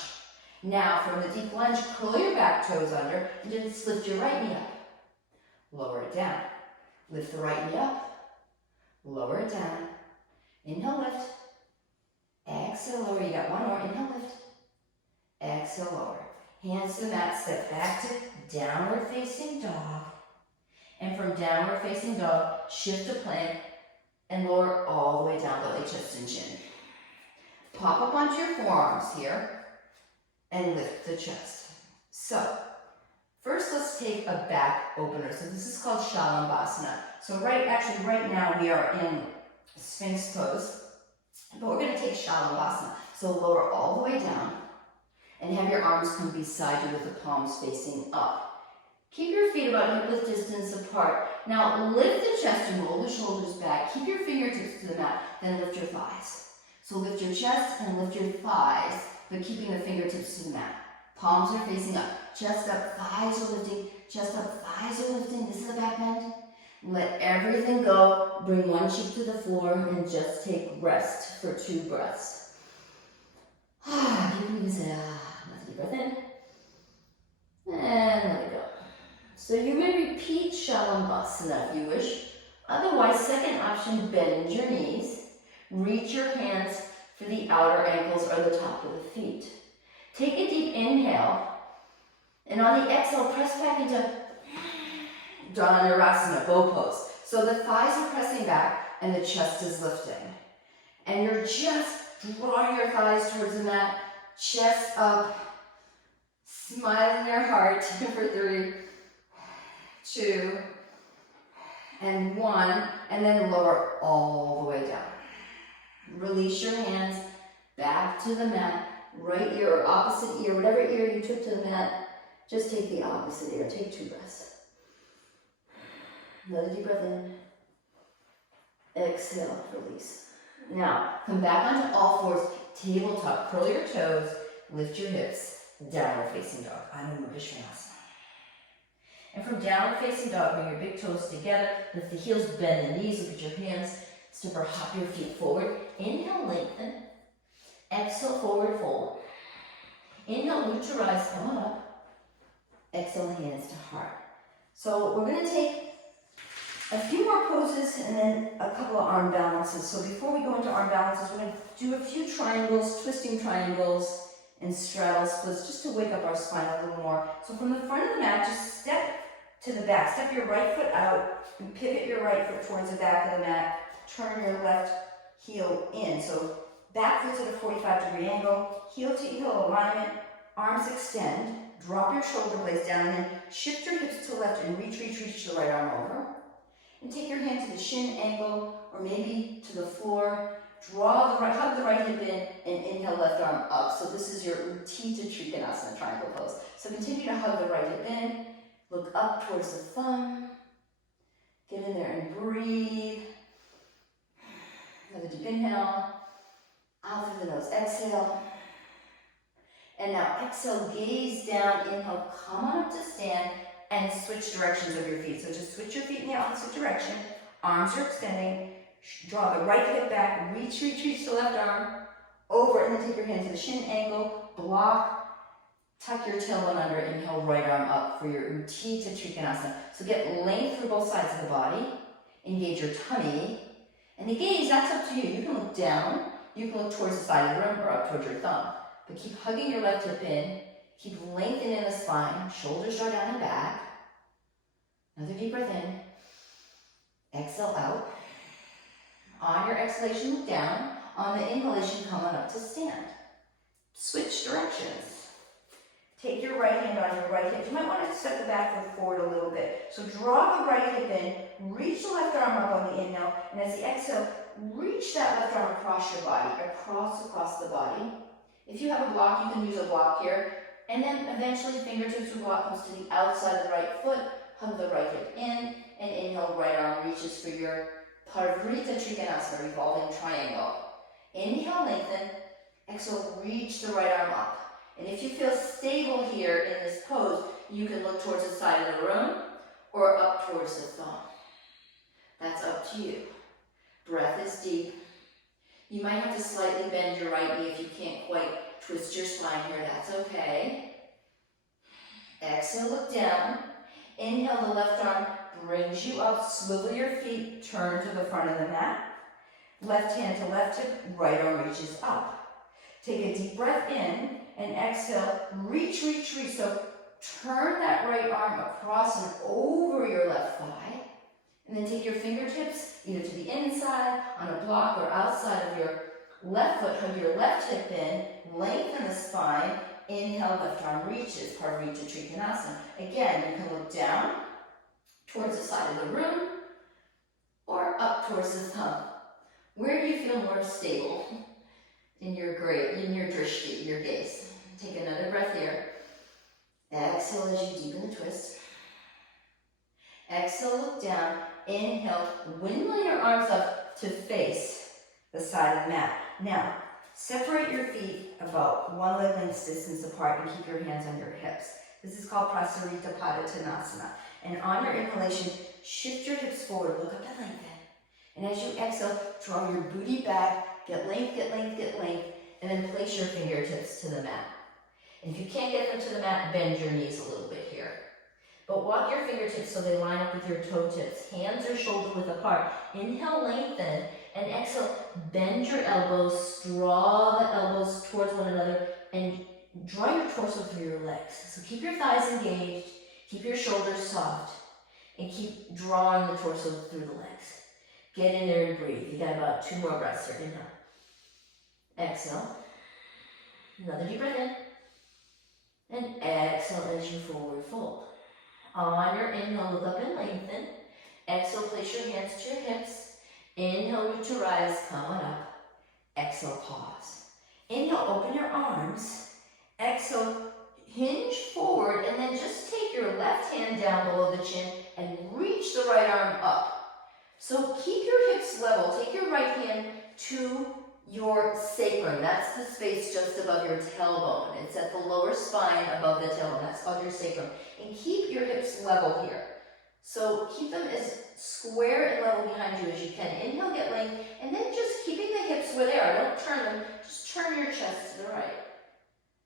Now, from the deep lunge, curl your back toes under and just lift your right knee up. Lower it down. Lift the right knee up. Lower it down. Inhale, lift. Exhale, lower. You got one more. Inhale, lift. Exhale, lower. Hands to the mat. Step back to downward facing dog. And from downward facing dog, shift to plank and lower all the way down, belly, chest, and chin. Pop up onto your forearms here and lift the chest. So, first let's take a back opener. So this is called Shalambhasana. So right now we are in Sphinx pose, but we're going to take Shalambhasana. So lower all the way down and have your arms come beside you with the palms facing up. Keep your feet about hip width distance apart. Now lift the chest and roll the shoulders back. Keep your fingertips to the mat, then lift your thighs. So lift your chest and lift your thighs, but keeping the fingertips to the mat. Palms are facing up. Chest up, thighs are lifting. Chest up, thighs are lifting. This is the back bend. Let everything go. Bring one cheek to the floor and just take rest for 2 breaths. You can say, let's deep breath in. And let it go. So you may repeat Shalambhasana if you wish. Otherwise, second option, bend your knees. Reach your hands for the outer ankles or the top of the feet. Take a deep inhale. And on the exhale, press back into Dhanurasana, bow pose. So the thighs are pressing back and the chest is lifting. And you're just drawing your thighs towards the mat, chest up, smile in your heart for 3, 2, and 1, and then lower all the way down. Release your hands back to the mat, right ear or opposite ear, whatever ear you took to the mat, just take the opposite ear. Take 2 breaths. Another deep breath in. Exhale, release. Now, come back onto all fours, tabletop, curl your toes, lift your hips, downward facing dog. Anu Mudra Svanasana. And from downward facing dog, bring your big toes together, lift the heels, bend the knees, look at your hands, step or hop your feet forward. Inhale, lengthen. Exhale, forward fold. Inhale, root to rise, come on up. Exhale, hands to heart. So we're going to take a few more poses and then a couple of arm balances. So before we go into arm balances, we're going to do a few triangles, twisting triangles, and straddle splits just to wake up our spine a little more. So from the front of the mat, just step to the back. Step your right foot out and pivot your right foot towards the back of the mat. Turn your left heel in. So back foot's at a 45-degree angle, heel to heel alignment, arms extend, drop your shoulder blades down, and then shift your hips to the left and reach the right arm over. And take your hand to the shin angle, or maybe to the floor. Hug the right hip in, and inhale, left arm up. So this is your Uttita Trikonasana triangle pose. So continue to hug the right hip in, look up towards the thumb, get in there and breathe. Another deep inhale, out through the nose, exhale. And now exhale, gaze down, inhale, come on up to stand, and switch directions of your feet. So just switch your feet in the opposite direction. Arms are extending. Draw the right hip back. Reach the left arm over, and then take your hand to the shin angle. Block. Tuck your tailbone under. Inhale, right arm up for your Uttita Trikonasana. So get length through both sides of the body. Engage your tummy. And the gaze, that's up to you. You can look down. You can look towards the side of the room or up towards your thumb. But keep hugging your left hip in. Keep lengthening the spine. Shoulders draw down and back. Another deep breath in. Exhale out. On your exhalation, look down. On the inhalation, come on up to stand. Switch directions. Take your right hand on your right hip. You might want to step the back foot forward a little bit. So draw the right hip in. Reach the left arm up on the inhale. And as you exhale, reach that left arm across your body. Across the body. If you have a block, you can use a block here. And then eventually fingertips or block comes to the outside of the right foot. Hug the right hip in, and inhale, right arm reaches for your Parivrtta Trikonasana, revolving triangle. Inhale, lengthen. Exhale, reach the right arm up. And if you feel stable here in this pose, you can look towards the side of the room or up towards towards the thumb. That's up to you. Breath is deep. You might have to slightly bend your right knee if you can't quite twist your spine here. That's okay. Exhale, look down. Inhale, the left arm brings you up. Swivel your feet, turn to the front of the mat. Left hand to left hip, right arm reaches up. Take a deep breath in and exhale, reach, reach, reach. So turn that right arm across and over your left thigh. And then take your fingertips either to the inside, on a block, or outside of your left foot. Hug your left hip in, lengthen the spine. Inhale, left arm reaches, Parivrtta Trikonasana. Again, you can look down towards the side of the room or up towards the thumb. Where do you feel more stable in your drishti, your gaze? Take another breath here. Exhale as you deepen the twist. Exhale, look down. Inhale, windmill your arms up to face the side of the mat. Now, separate your feet about one leg length distance apart and keep your hands on your hips. This is called Prasarita Padottanasana. And on your inhalation, shift your hips forward, look up and lengthen. And as you exhale, draw your booty back, get length, get length, get length, and then place your fingertips to the mat. And if you can't get them to the mat, bend your knees a little bit here. But walk your fingertips so they line up with your toe tips. Hands are shoulder width apart. Inhale, lengthen, and exhale, bend your elbows, draw the elbows towards one another, and draw your torso through your legs. So keep your thighs engaged, keep your shoulders soft, and keep drawing the torso through the legs. Get in there and breathe. You got about 2 more breaths here. Inhale. Exhale. Another deep breath in. And exhale as you forward fold. On your inhale, look up and lengthen. Exhale, place your hands to your hips. Inhale, root to rise, come on up. Exhale, pause. Inhale, open your arms. Exhale, hinge forward, and then just take your left hand down below the chin and reach the right arm up. So keep your hips level. Take your right hand to your sacrum. That's the space just above your tailbone. It's at the lower spine above the tailbone. That's called your sacrum. And keep your hips level here. So keep them as square and level behind you as you can. Inhale, get length, and then just keeping the hips where they are. Don't turn them. Just turn your chest to the right.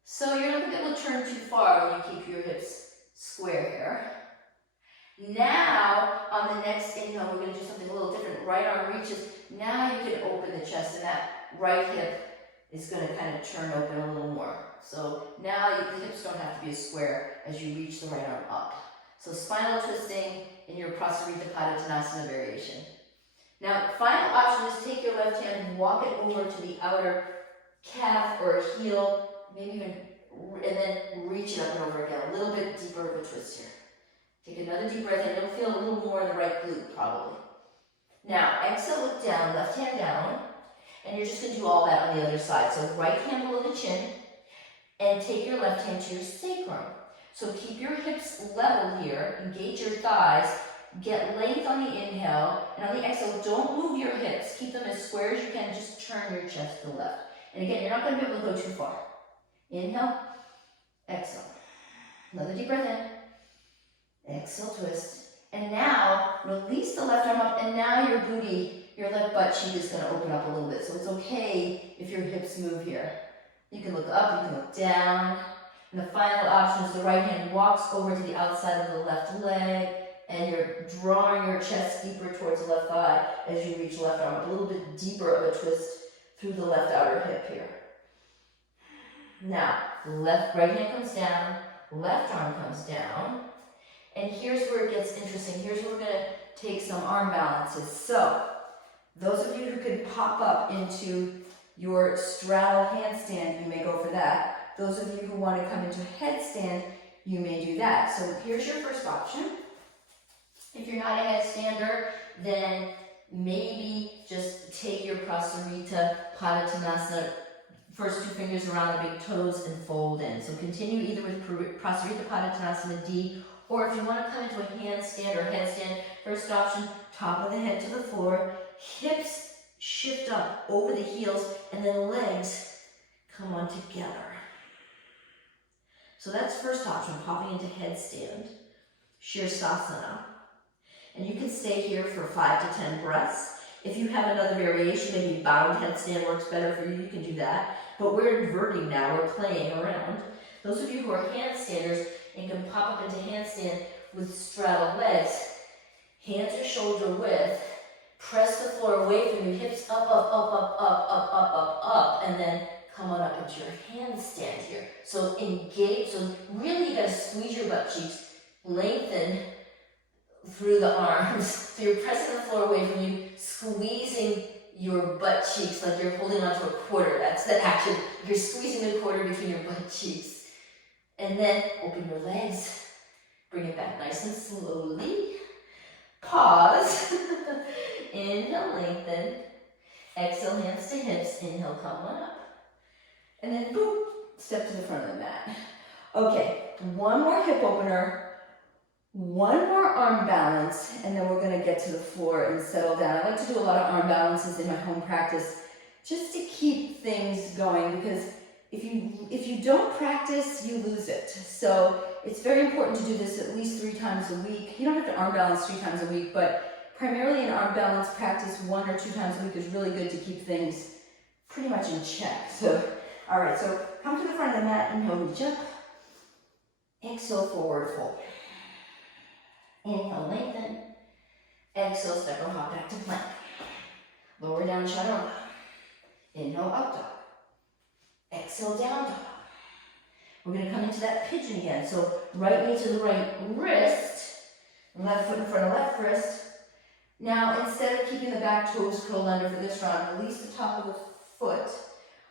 So you're not going to be able to turn too far when you keep your hips square here. Now, on the next inhale, we're going to do something a little different. Right arm reaches. Now you can open the chest, and that right hip is going to kind of turn open a little more. So now the hips don't have to be as square as you reach the right arm up. So spinal twisting in your Prasarita Padottanasana variation. Now, final option is take your left hand and walk it over to the outer calf or heel, maybe even, and then reach it up and over again. A little bit deeper of a twist here. Take another deep breath in. You'll feel a little more in the right glute, probably. Now, exhale, look down, left hand down, and you're just going to do all that on the other side. So right hand below the chin, and take your left hand to your sacrum. So keep your hips level here, engage your thighs, get length on the inhale, and on the exhale, don't move your hips. Keep them as square as you can, just turn your chest to the left. And again, you're not going to be able to go too far. Inhale, exhale. Another deep breath in. Exhale, twist. And now, release the left arm up, and now your booty, your left butt cheek is going to open up a little bit. So it's okay if your hips move here. You can look up, you can look down. And the final option is the right hand walks over to the outside of the left leg, and you're drawing your chest deeper towards the left thigh as you reach the left arm. A little bit deeper of a twist through the left outer hip here. Now, right hand comes down, left arm comes down. And here's where it gets interesting. Here's where we're going to take some arm balances. So, those of you who could pop up into your straddle handstand, you may go for that. Those of you who want to come into headstand, you may do that. So here's your first option. If you're not a headstander, then maybe just take your Prasarita Padottanasana, first 2 fingers around the big toes and fold in. So continue either with Prasarita Padottanasana D, or if you want to come into a handstand or headstand, first option, top of the head to the floor, hips shift up over the heels, and then legs come on together. So that's first option, popping into headstand, Shirsasana. And you can stay here for 5 to 10 breaths. If you have another variation, maybe bound headstand works better for you, you can do that. But we're inverting now, we're playing around. Those of you who are handstanders and can pop up into handstand with straddled legs, hands are shoulder width, press the floor away from you, hips up, up, up, up, up, up, up, up, up, and then come on up into your handstand here. So engage, so really you gotta squeeze your butt cheeks, lengthen through the arms. So you're pressing the floor away from you, squeezing your butt cheeks like you're holding onto a quarter. That's the action. You're squeezing the quarter between your butt cheeks. And then open your legs. Bring it back nice and slowly. Pause. Inhale, lengthen. Exhale, hands to hips. Inhale, come on up. And then boop, step to the front of the mat. Okay, one more hip opener. One more arm balance, and then we're going to get to the floor and settle down. I like to do a lot of arm balances in my home practice just to keep things going, because if you don't practice, you lose it. So it's very important to do this at least 3 times a week. You don't have to arm balance 3 times a week, but primarily an arm balance practice 1 or 2 times a week is really good to keep things pretty much in check. So, all right, so come to the front of the mat, inhale, reach up. Exhale, forward fold. Inhale, lengthen. Exhale, step or hop back to plank. Lower down, chaturanga. Inhale, up dog. Exhale, down dog. We're going to come into that pigeon again. So right knee to the right wrist, left foot in front of left wrist. Now, instead of keeping the back toes curled under for this round, release the top of the foot.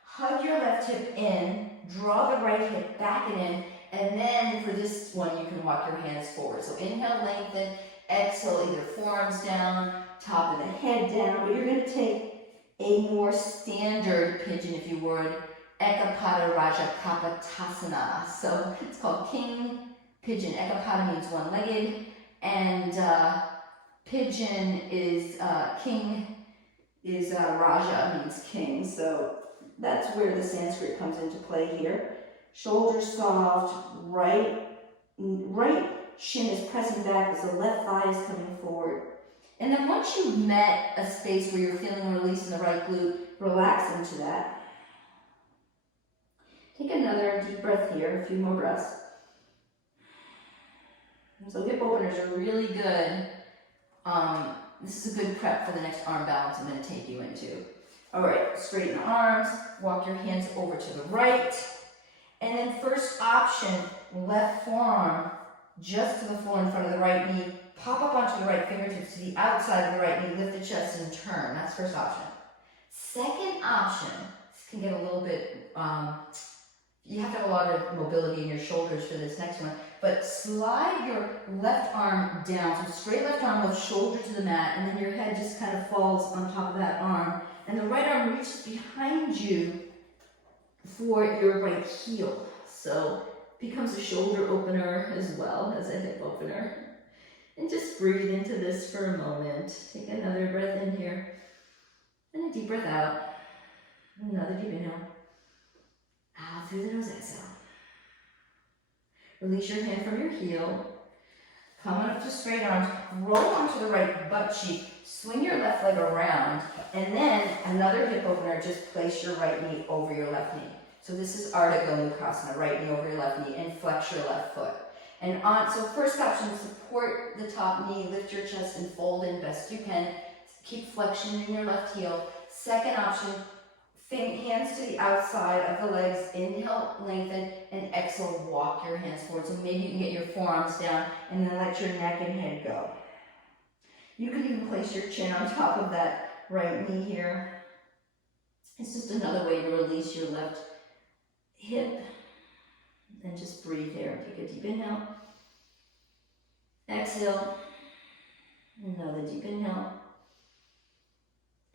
Hug your left hip in, draw the right hip back and in, and then for this one, you can walk your hands forward. So inhale, lengthen, exhale, either forearms down, top of the head down, but you're going to take a more standard pigeon, if you would, Ekapada Raja Kapotasana. So it's called King Pigeon. Ekapada means one-legged, and pigeon is, king is Raja, means king. So that's where the Sanskrit comes into play here. Shoulders soft, right shin is pressing back as the left thigh is coming forward. And then once you've met a space where you're feeling a release in the right glute, relax into that. Take another deep breath here, a few more breaths. So hip openers are really good. This is a good prep for the next arm balance I'm going to take you into. All right, straighten the arms, walk your hands over to the right. And then first option, left forearm just to the floor in front of the right knee. Pop up onto the right fingertips to the outside of the right knee. Lift the chest and turn. That's first option. Second option, this can get a little bit, you have to have a lot of mobility in your shoulders for this next one. But slide your left arm down. So straight left arm, left shoulder to the mat. And then your head just kind of falls on top of that arm. And the right arm reaches behind you for your right heel. So becomes a shoulder opener as well as a hip opener. And just breathe into this for a moment. Take another breath in here. And a deep breath out. Another deep inhale. Out through the nose, exhale. Release your hand from your heel. Come on up to straight arms. Roll onto the right butt cheek. Swing your left leg around. And then another hip opener. Just place your right knee over your left knee. So this is Ardha Gomukhasana, right knee over your left knee, and flex your left foot. And so first option, support the top knee, lift your chest and fold in best you can. Keep flexion in your left heel. Second option, hands to the outside of the legs, inhale, lengthen, and exhale, walk your hands forward. So maybe you can get your forearms down and then let your neck and head go. You can even place your chin on top of that right knee here. It's just another way to release your left hip. And just breathe here. Take a deep inhale. Exhale. Another deep inhale.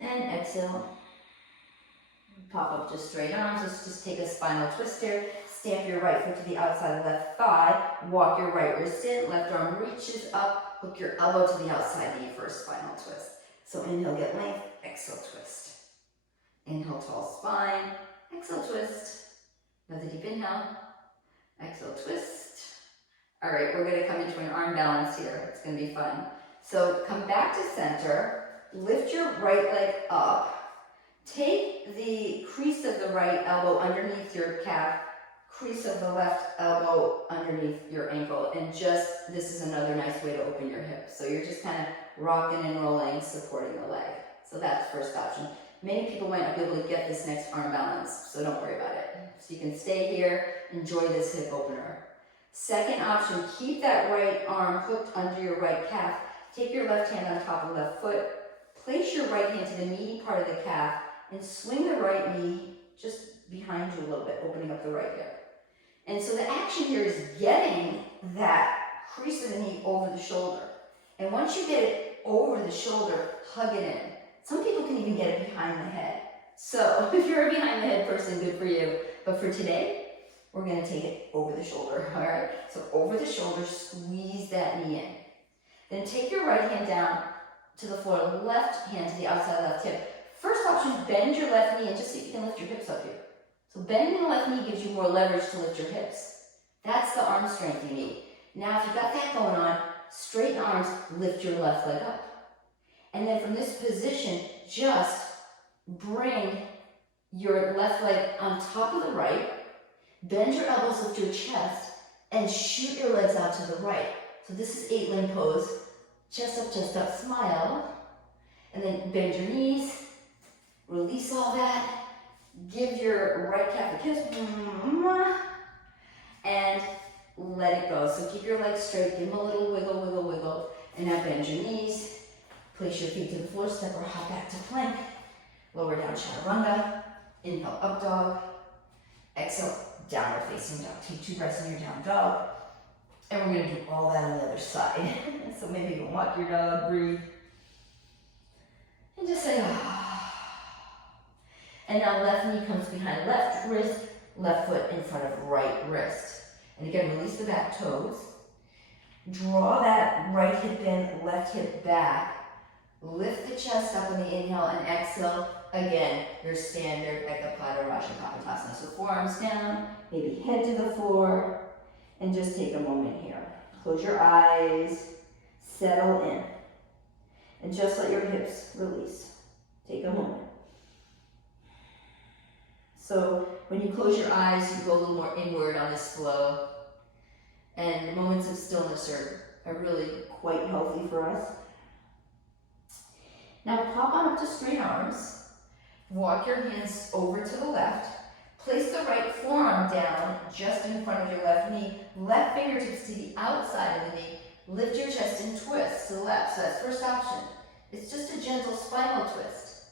And exhale. Pop up to straight arms. Let's just take a spinal twist here. Stamp your right foot to the outside of the left thigh. Walk your right wrist in. Left arm reaches up. Hook your elbow to the outside knee for a spinal twist. So inhale, get length. Exhale, twist. Inhale, tall spine. Exhale, twist. Another deep inhale. Exhale, twist. All right, we're going to come into an arm balance here. It's going to be fun. So come back to center, lift your right leg up, take the crease of the right elbow underneath your calf, crease of the left elbow underneath your ankle, and just, this is another nice way to open your hips. So you're just kind of rocking and rolling, supporting the leg. So that's first option. Many people might not be able to get this next arm balance, so don't worry about it. So you can stay here, enjoy this hip opener. Second option, keep that right arm hooked under your right calf. Take your left hand on top of the left foot, place your right hand to the meaty part of the calf, and swing the right knee just behind you a little bit, opening up the right hip. And so the action here is getting that crease of the knee over the shoulder. And once you get it over the shoulder, hug it in. Some people can even get it behind the head. So if you're a behind the head person, good for you. But for today, we're gonna take it over the shoulder, all right? So over the shoulder, squeeze that knee in. Then take your right hand down to the floor, left hand to the outside left hip. First option, bend your left knee and just see if you can lift your hips up here. So bending the left knee gives you more leverage to lift your hips. That's the arm strength you need. Now if you've got that going on, straighten arms, lift your left leg up. And then from this position, just bring your left leg on top of the right, bend your elbows, lift your chest, and shoot your legs out to the right. So this is 8-limb pose. Chest up, smile. And then bend your knees, release all that, give your right calf a kiss, and let it go. So keep your legs straight, give them a little wiggle, wiggle, wiggle, and now bend your knees. Place your feet to the floor, step or hop back to plank. Lower down chaturanga. Inhale, up dog. Exhale, downward facing dog. Take 2 breaths in your down dog. And we're gonna do all that on the other side. So maybe you can walk your dog, breathe. And just say, ah. And now left knee comes behind left wrist, left foot in front of right wrist. And again, release the back toes. Draw that right hip in, left hip back. Lift the chest up on the inhale and exhale. Again, your standard Ekapada Rajakapatasana. So forearms down, maybe head to the floor, and just take a moment here. Close your eyes, settle in, and just let your hips release. Take a moment. So when you close your eyes, you go a little more inward on this flow, and moments of stillness are really quite healthy for us. Now pop on up to straight arms, walk your hands over to the left, place the right forearm down just in front of your left knee, left fingertips to the outside of the knee, lift your chest and twist to the left. So that's first option. It's just a gentle spinal twist.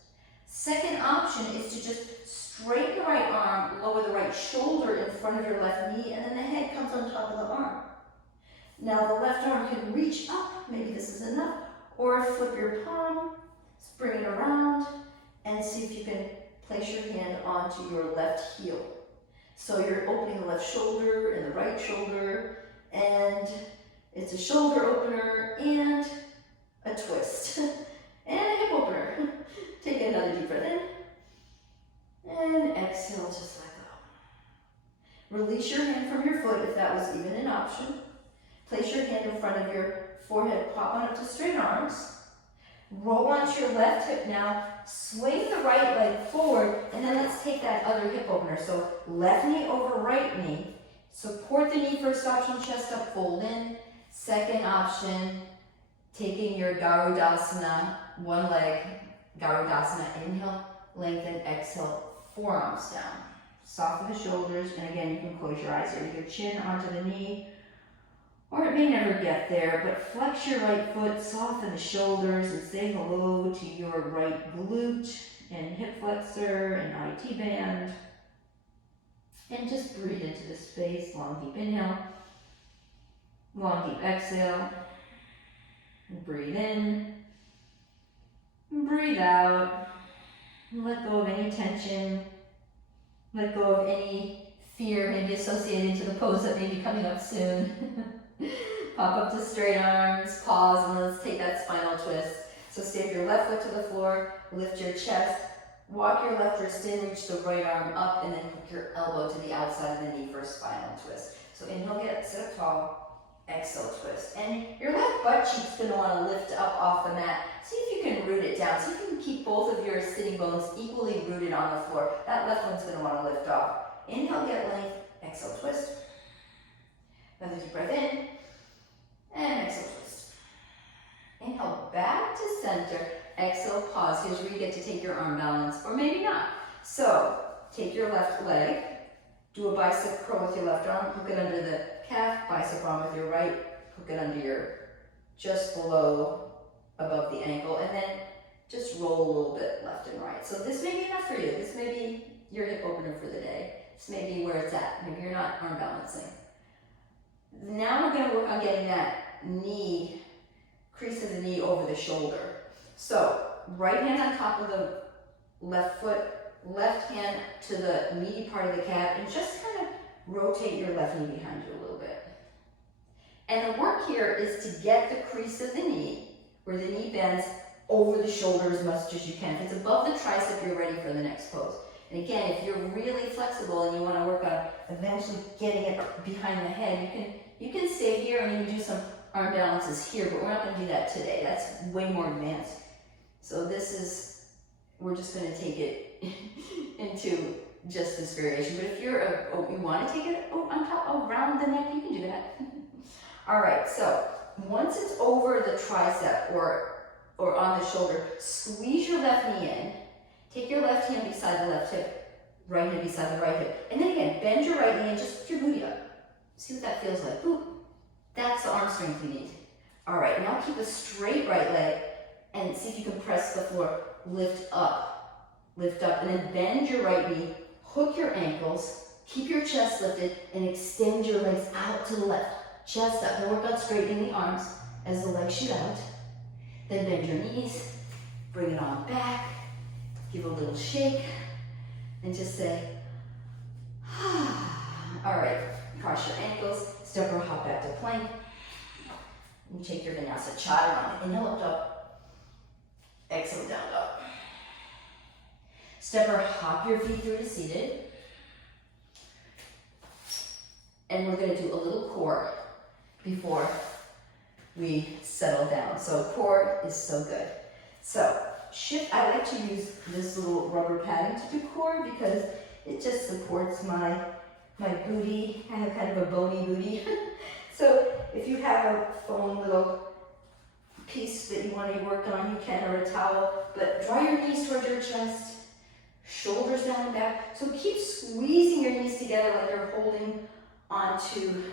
Second option is to just straighten the right arm, lower the right shoulder in front of your left knee, and then the head comes on top of the arm. Now the left arm can reach up, maybe this is enough, or flip your palm, bring it around, and see if you can place your hand onto your left heel. So you're opening the left shoulder and the right shoulder, and it's a shoulder opener and a twist, and a hip opener. Take another deep breath in, and exhale, just let go. Release your hand from your foot if that was even an option. Place your hand in front of your forehead, pop on up to straight arms. Roll onto your left hip now, swing the right leg forward, and then let's take that other hip opener. So left knee over right knee, support the knee, first option, chest up, fold in. Second option, taking your Garudasana, one leg, Garudasana, inhale, lengthen, exhale, forearms down. Soften the shoulders, and again, you can close your eyes here. Your chin onto the knee, or it may never get there, but flex your right foot, soften the shoulders, and say hello to your right glute and hip flexor and IT band. And just breathe into the space. Long, deep inhale. Long, deep exhale. Breathe in. Breathe out. Let go of any tension. Let go of any fear maybe associated to the pose that may be coming up soon. Pop up to straight arms, pause, and let's take that spinal twist. So step your left foot to the floor, lift your chest, walk your left wrist in, reach the right arm up, and then hook your elbow to the outside of the knee for a spinal twist. So inhale, sit up tall. exhale, twist. And your left butt cheek's gonna wanna lift up off the mat. See if you can root it down. See if you can keep both of your sitting bones equally rooted on the floor. That left one's gonna wanna lift off. Inhale, get length, exhale, twist. Another deep breath in, and exhale, twist. Inhale, back to center. Exhale, pause. Here's where you get to take your arm balance, or maybe not. So, take your left leg, do a bicep curl with your left arm, hook it under the calf, bicep arm with your right, hook it under your, just below, above the ankle, and then just roll a little bit left and right. So this may be enough for you. This may be your hip opener for the day. This may be where it's at. Maybe you're not arm balancing. Now we're going to work on getting that knee, crease of the knee over the shoulder. So, right hand on top of the left foot, left hand to the meaty part of the calf, and just kind of rotate your left knee behind you a little bit. And the work here is to get the crease of the knee, where the knee bends, over the shoulder as much as you can. If it's above the tricep, you're ready for the next pose. And again, if you're really flexible and you want to work on eventually getting it behind the head, you can stay here and you can do some arm balances here, but we're not going to do that today. That's way more advanced. So we're just going to take it into just this variation. But if you want to take it on top, around the neck, you can do that. All right, so once it's over the tricep or on the shoulder, squeeze your left knee in. Take your left hand beside the left hip, right hand beside the right hip. And then again, bend your right knee and just put your booty up. See what that feels like. Boop. That's the arm strength you need. All right, now keep a straight right leg and see if you can press the floor. Lift up, and then bend your right knee, hook your ankles, keep your chest lifted, and extend your legs out to the left. Chest up. Now work on straightening the arms as the legs shoot out. Then bend your knees, bring it on back, give a little shake, and just say, all right, cross your ankles, step or hop back to plank. And take your vinyasa chaturanga. Inhale up dog, exhale down dog. Step or hop your feet through to seated. And we're going to do a little core before we settle down. So core is so good. So shift, I like to use this little rubber padding to do core because it just supports my booty. I have kind of a bony booty. So if you have a foam little piece that you want to work on, you can, or a towel, but draw your knees towards your chest, shoulders down and back. So keep squeezing your knees together like you're holding onto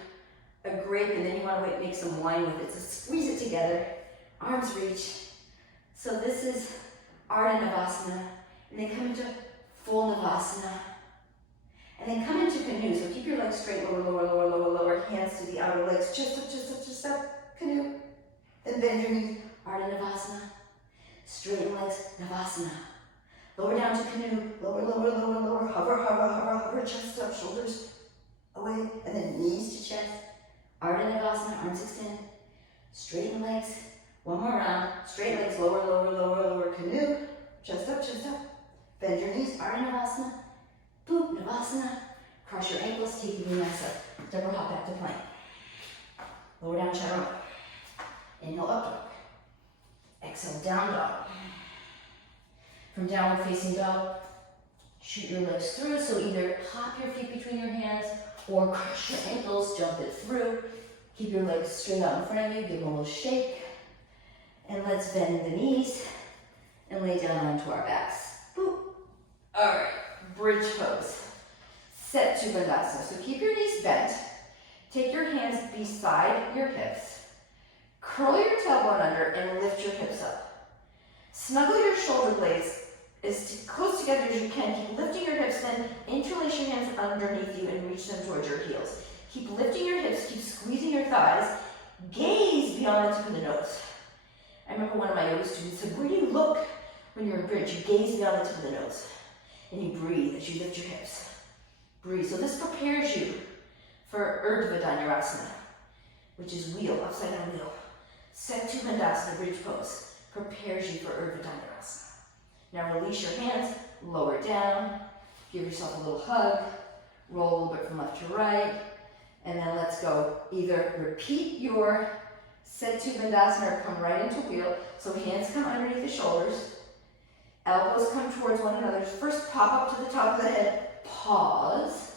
a grape, and then you want to make some wine with it. So squeeze it together, arms reach. So this is Ardha Navasana, and then come into full Navasana. And then come into canoe. So keep your legs straight, lower, lower, lower, lower, lower, hands to the outer legs, just up, just up, just up, canoe. Then bend your knees, Ardha Navasana. Straighten legs, Navasana. Lower down to canoe, lower, lower, lower, lower, hover, hover, hover, hover, chest up, shoulders away, and then knees to chest. Ardha Navasana, arms extend. Straighten legs, one more round. Straight legs, lower, lower, lower, lower, canoe, chest up, bend your knees, Ardha Navasana. Boop, Navasana. Cross your ankles, take your vinyasa. Step or hop back to plank. Lower down, chaturanga. Inhale, up dog. Exhale, down dog. From downward facing dog, shoot your legs through. So either hop your feet between your hands or cross your ankles, jump it through. Keep your legs straight out in front of you. Give them a little shake. And let's bend the knees and lay down onto our backs. Boop. All right. Bridge pose. Set to Bandhasana. So keep your knees bent. Take your hands beside your hips. Curl your tailbone under and lift your hips up. Snuggle your shoulder blades as close together as you can. Keep lifting your hips, then interlace your hands underneath you and reach them towards your heels. Keep lifting your hips, keep squeezing your thighs. Gaze beyond the tip of the nose. I remember one of my yoga students said, where do you look when you're in bridge? You gaze beyond the tip of the nose. And you breathe as you lift your hips. Breathe. So this prepares you for Urdhva Dhanurasana, which is wheel, upside down wheel. Set to Bandhasana, bridge pose, prepares you for Urdhva Dhanurasana. Now release your hands, lower down, give yourself a little hug, roll a little bit from left to right, And then let's go. Either repeat your Setu Bandhasana or come right into wheel. So hands come underneath the shoulders. Elbows come towards one another. First pop up to the top of the head. Pause.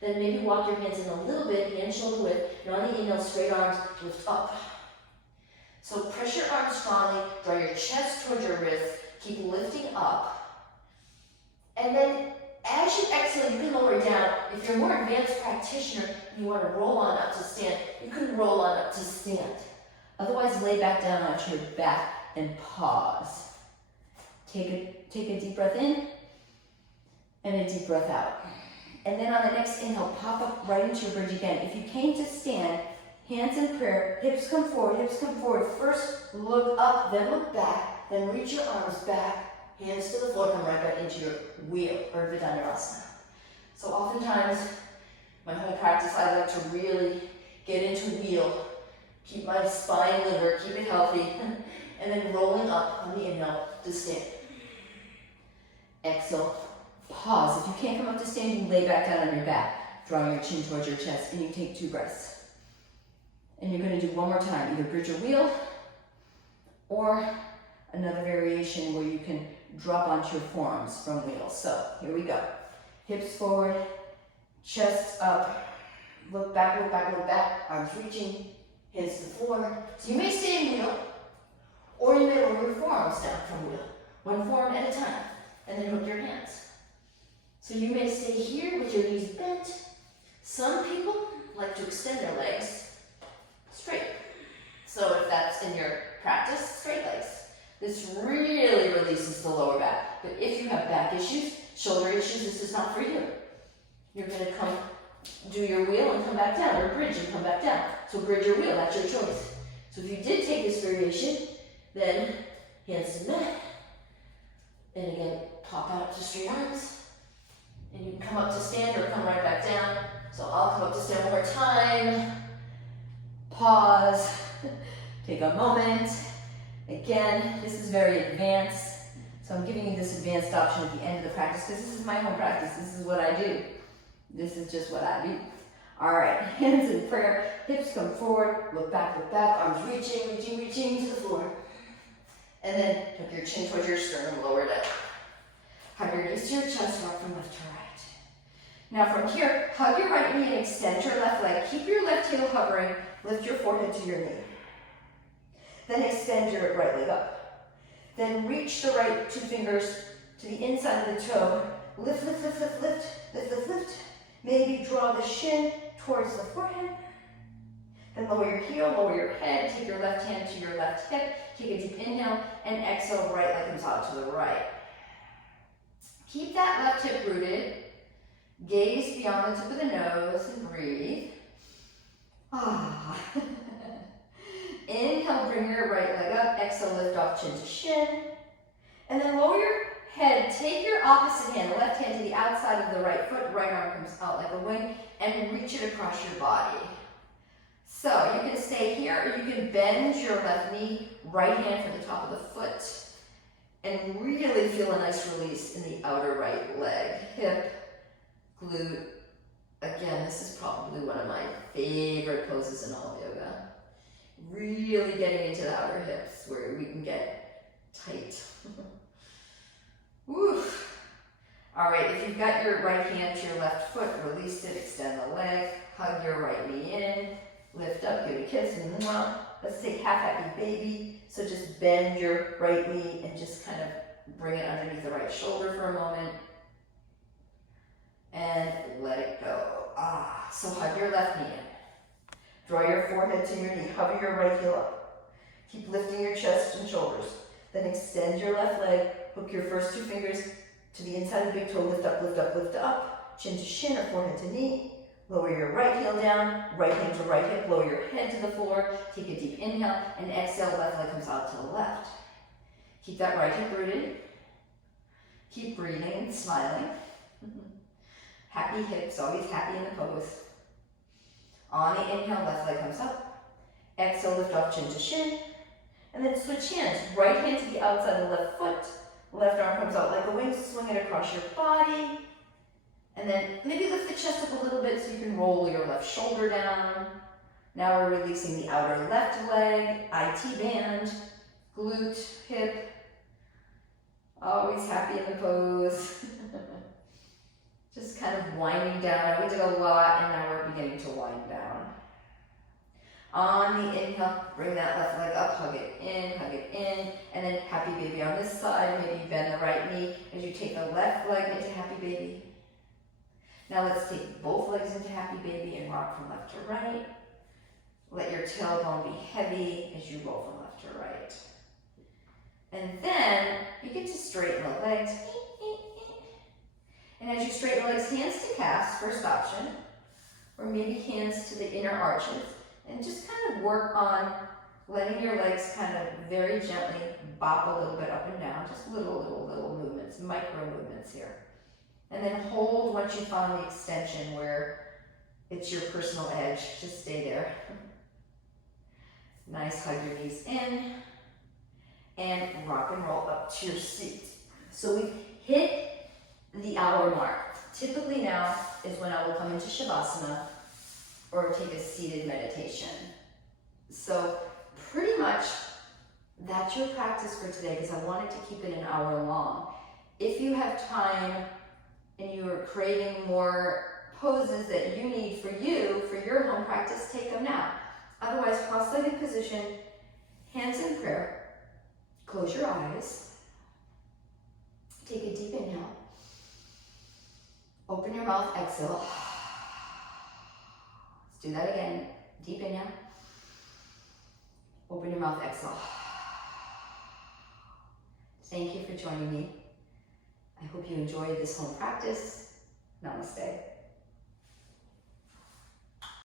Then maybe walk your hands in a little bit, hand shoulder width. And on the inhale, straight arms, lift up. So press your arms strongly. Draw your chest towards your wrist. Keep lifting up. And then as you exhale, you can lower down. If you're a more advanced practitioner and you want to roll on up to stand, you can roll on up to stand. Otherwise, lay back down onto your back and pause. Take a deep breath in and a deep breath out. And then on the next inhale, pop up right into your bridge again. If you came to stand, hands in prayer, hips come forward, hips come forward. First, look up, then look back, then reach your arms back. Hands to the floor, come right back into your wheel, or Vidyanurasana. So oftentimes, my whole practice, I like to really get into wheel, keep my spine limber, keep it healthy, and then rolling up on the inhale to stand. Exhale, pause. If you can't come up to stand, you lay back down on your back, drawing your chin towards your chest, and you take 2 breaths. And you're going to do one more time, either bridge or wheel, or another variation where you can drop onto your forearms from wheels. So here we go. Hips forward, chest up, look back, look back, look back, arms reaching, hands to the floor. So you may stay in wheel, or you may lower your forearms down from wheel. One forearm at a time, and then hook your hands. So you may stay here with your knees bent. Some people like to extend their legs straight. So if that's in your practice, straight legs. This really releases the lower back. But if you have back issues, shoulder issues, this is not for you. You're going to come do your wheel and come back down, or bridge and come back down. So bridge or wheel, that's your choice. So if you did take this variation, then hands to the mat. And again, pop out to straight arms. And you can come up to stand or come right back down. So I'll come up to stand one more time. Pause. Take a moment. Again, this is very advanced, so I'm giving you this advanced option at the end of the practice because this is my home practice. This is what I do. This is just what I do. All right, hands in prayer, hips come forward, look back, arms reaching, reaching, reaching to the floor. And then tuck your chin towards your sternum, lower down. Hug your knees to your chest, rock from left to right. Now from here, hug your right knee and extend your left leg. Keep your left heel hovering, lift your forehead to your knee. Then extend your right leg up. Then reach the right 2 fingers to the inside of the toe. Lift, lift, lift, lift, lift, lift, lift, lift. Maybe draw the shin towards the forehead. Then lower your heel, lower your head. Take your left hand to your left hip. Take a deep inhale and exhale, right leg comes out to the right. Keep that left hip rooted. Gaze beyond the tip of the nose and breathe. Ah. Inhale, bring your right leg up. Exhale, lift off chin to shin. And then lower your head. Take your opposite hand, the left hand to the outside of the right foot. Right arm comes out like a wing and reach it across your body. So you can stay here or you can bend your left knee, right hand for the top of the foot. And really feel a nice release in the outer right leg. Hip, glute. Again, this is probably one of my favorite poses in all of yoga. Really getting into the outer hips where we can get tight. Woo. All right, if you've got your right hand to your left foot, release it, extend the leg, hug your right knee in, lift up, give it a kiss, and mwah. Let's take half happy baby. So just bend your right knee and just kind of bring it underneath the right shoulder for a moment. And let it go. Ah, so hug your left knee in. Draw your forehead to your knee, hover your right heel up. Keep lifting your chest and shoulders. Then extend your left leg, hook your first 2 fingers to the inside of the big toe, lift up, lift up, lift up. Chin to shin or forehead to knee. Lower your right heel down, right hand to right hip, lower your head to the floor. Take a deep inhale and exhale, left leg comes out to the left. Keep that right hip rooted. Keep breathing and smiling. Happy hips, always happy in the pose. On the inhale, left leg comes up. Exhale, lift off chin to shin. And then switch hands. Right hand to the outside of the left foot. Left arm comes out like a wing. Swing it across your body. And then maybe lift the chest up a little bit so you can roll your left shoulder down. Now we're releasing the outer left leg, IT band, glute, hip. Always happy in the pose. Just kind of winding down. We did a lot and now we're beginning to wind down. On the inhale, bring that left leg up, hug it in, and then happy baby on this side. Maybe you bend the right knee as you take the left leg into happy baby. Now let's take both legs into happy baby and rock from left to right. Let your tailbone be heavy as you roll from left to right. And then you get to straighten the legs. And as you straighten the legs, hands to calves, first option, or maybe hands to the inner arches. And just kind of work on letting your legs kind of very gently bop a little bit up and down, just little movements, micro movements here. And then hold once you find the extension where it's your personal edge. Just stay there. Nice, hug your knees in and rock and roll up to your seat. So we've hit the hour mark. Typically now is when I will come into Shavasana or take a seated meditation. So pretty much that's your practice for today because I wanted to keep it an hour long. If you have time and you are craving more poses that you need for your home practice, take them now. Otherwise, cross-legged position, hands in prayer, close your eyes, take a deep inhale, open your mouth, exhale. Let's do that again, deep inhale, open your mouth, exhale. Thank you for joining me. I hope you enjoyed this home practice. Namaste.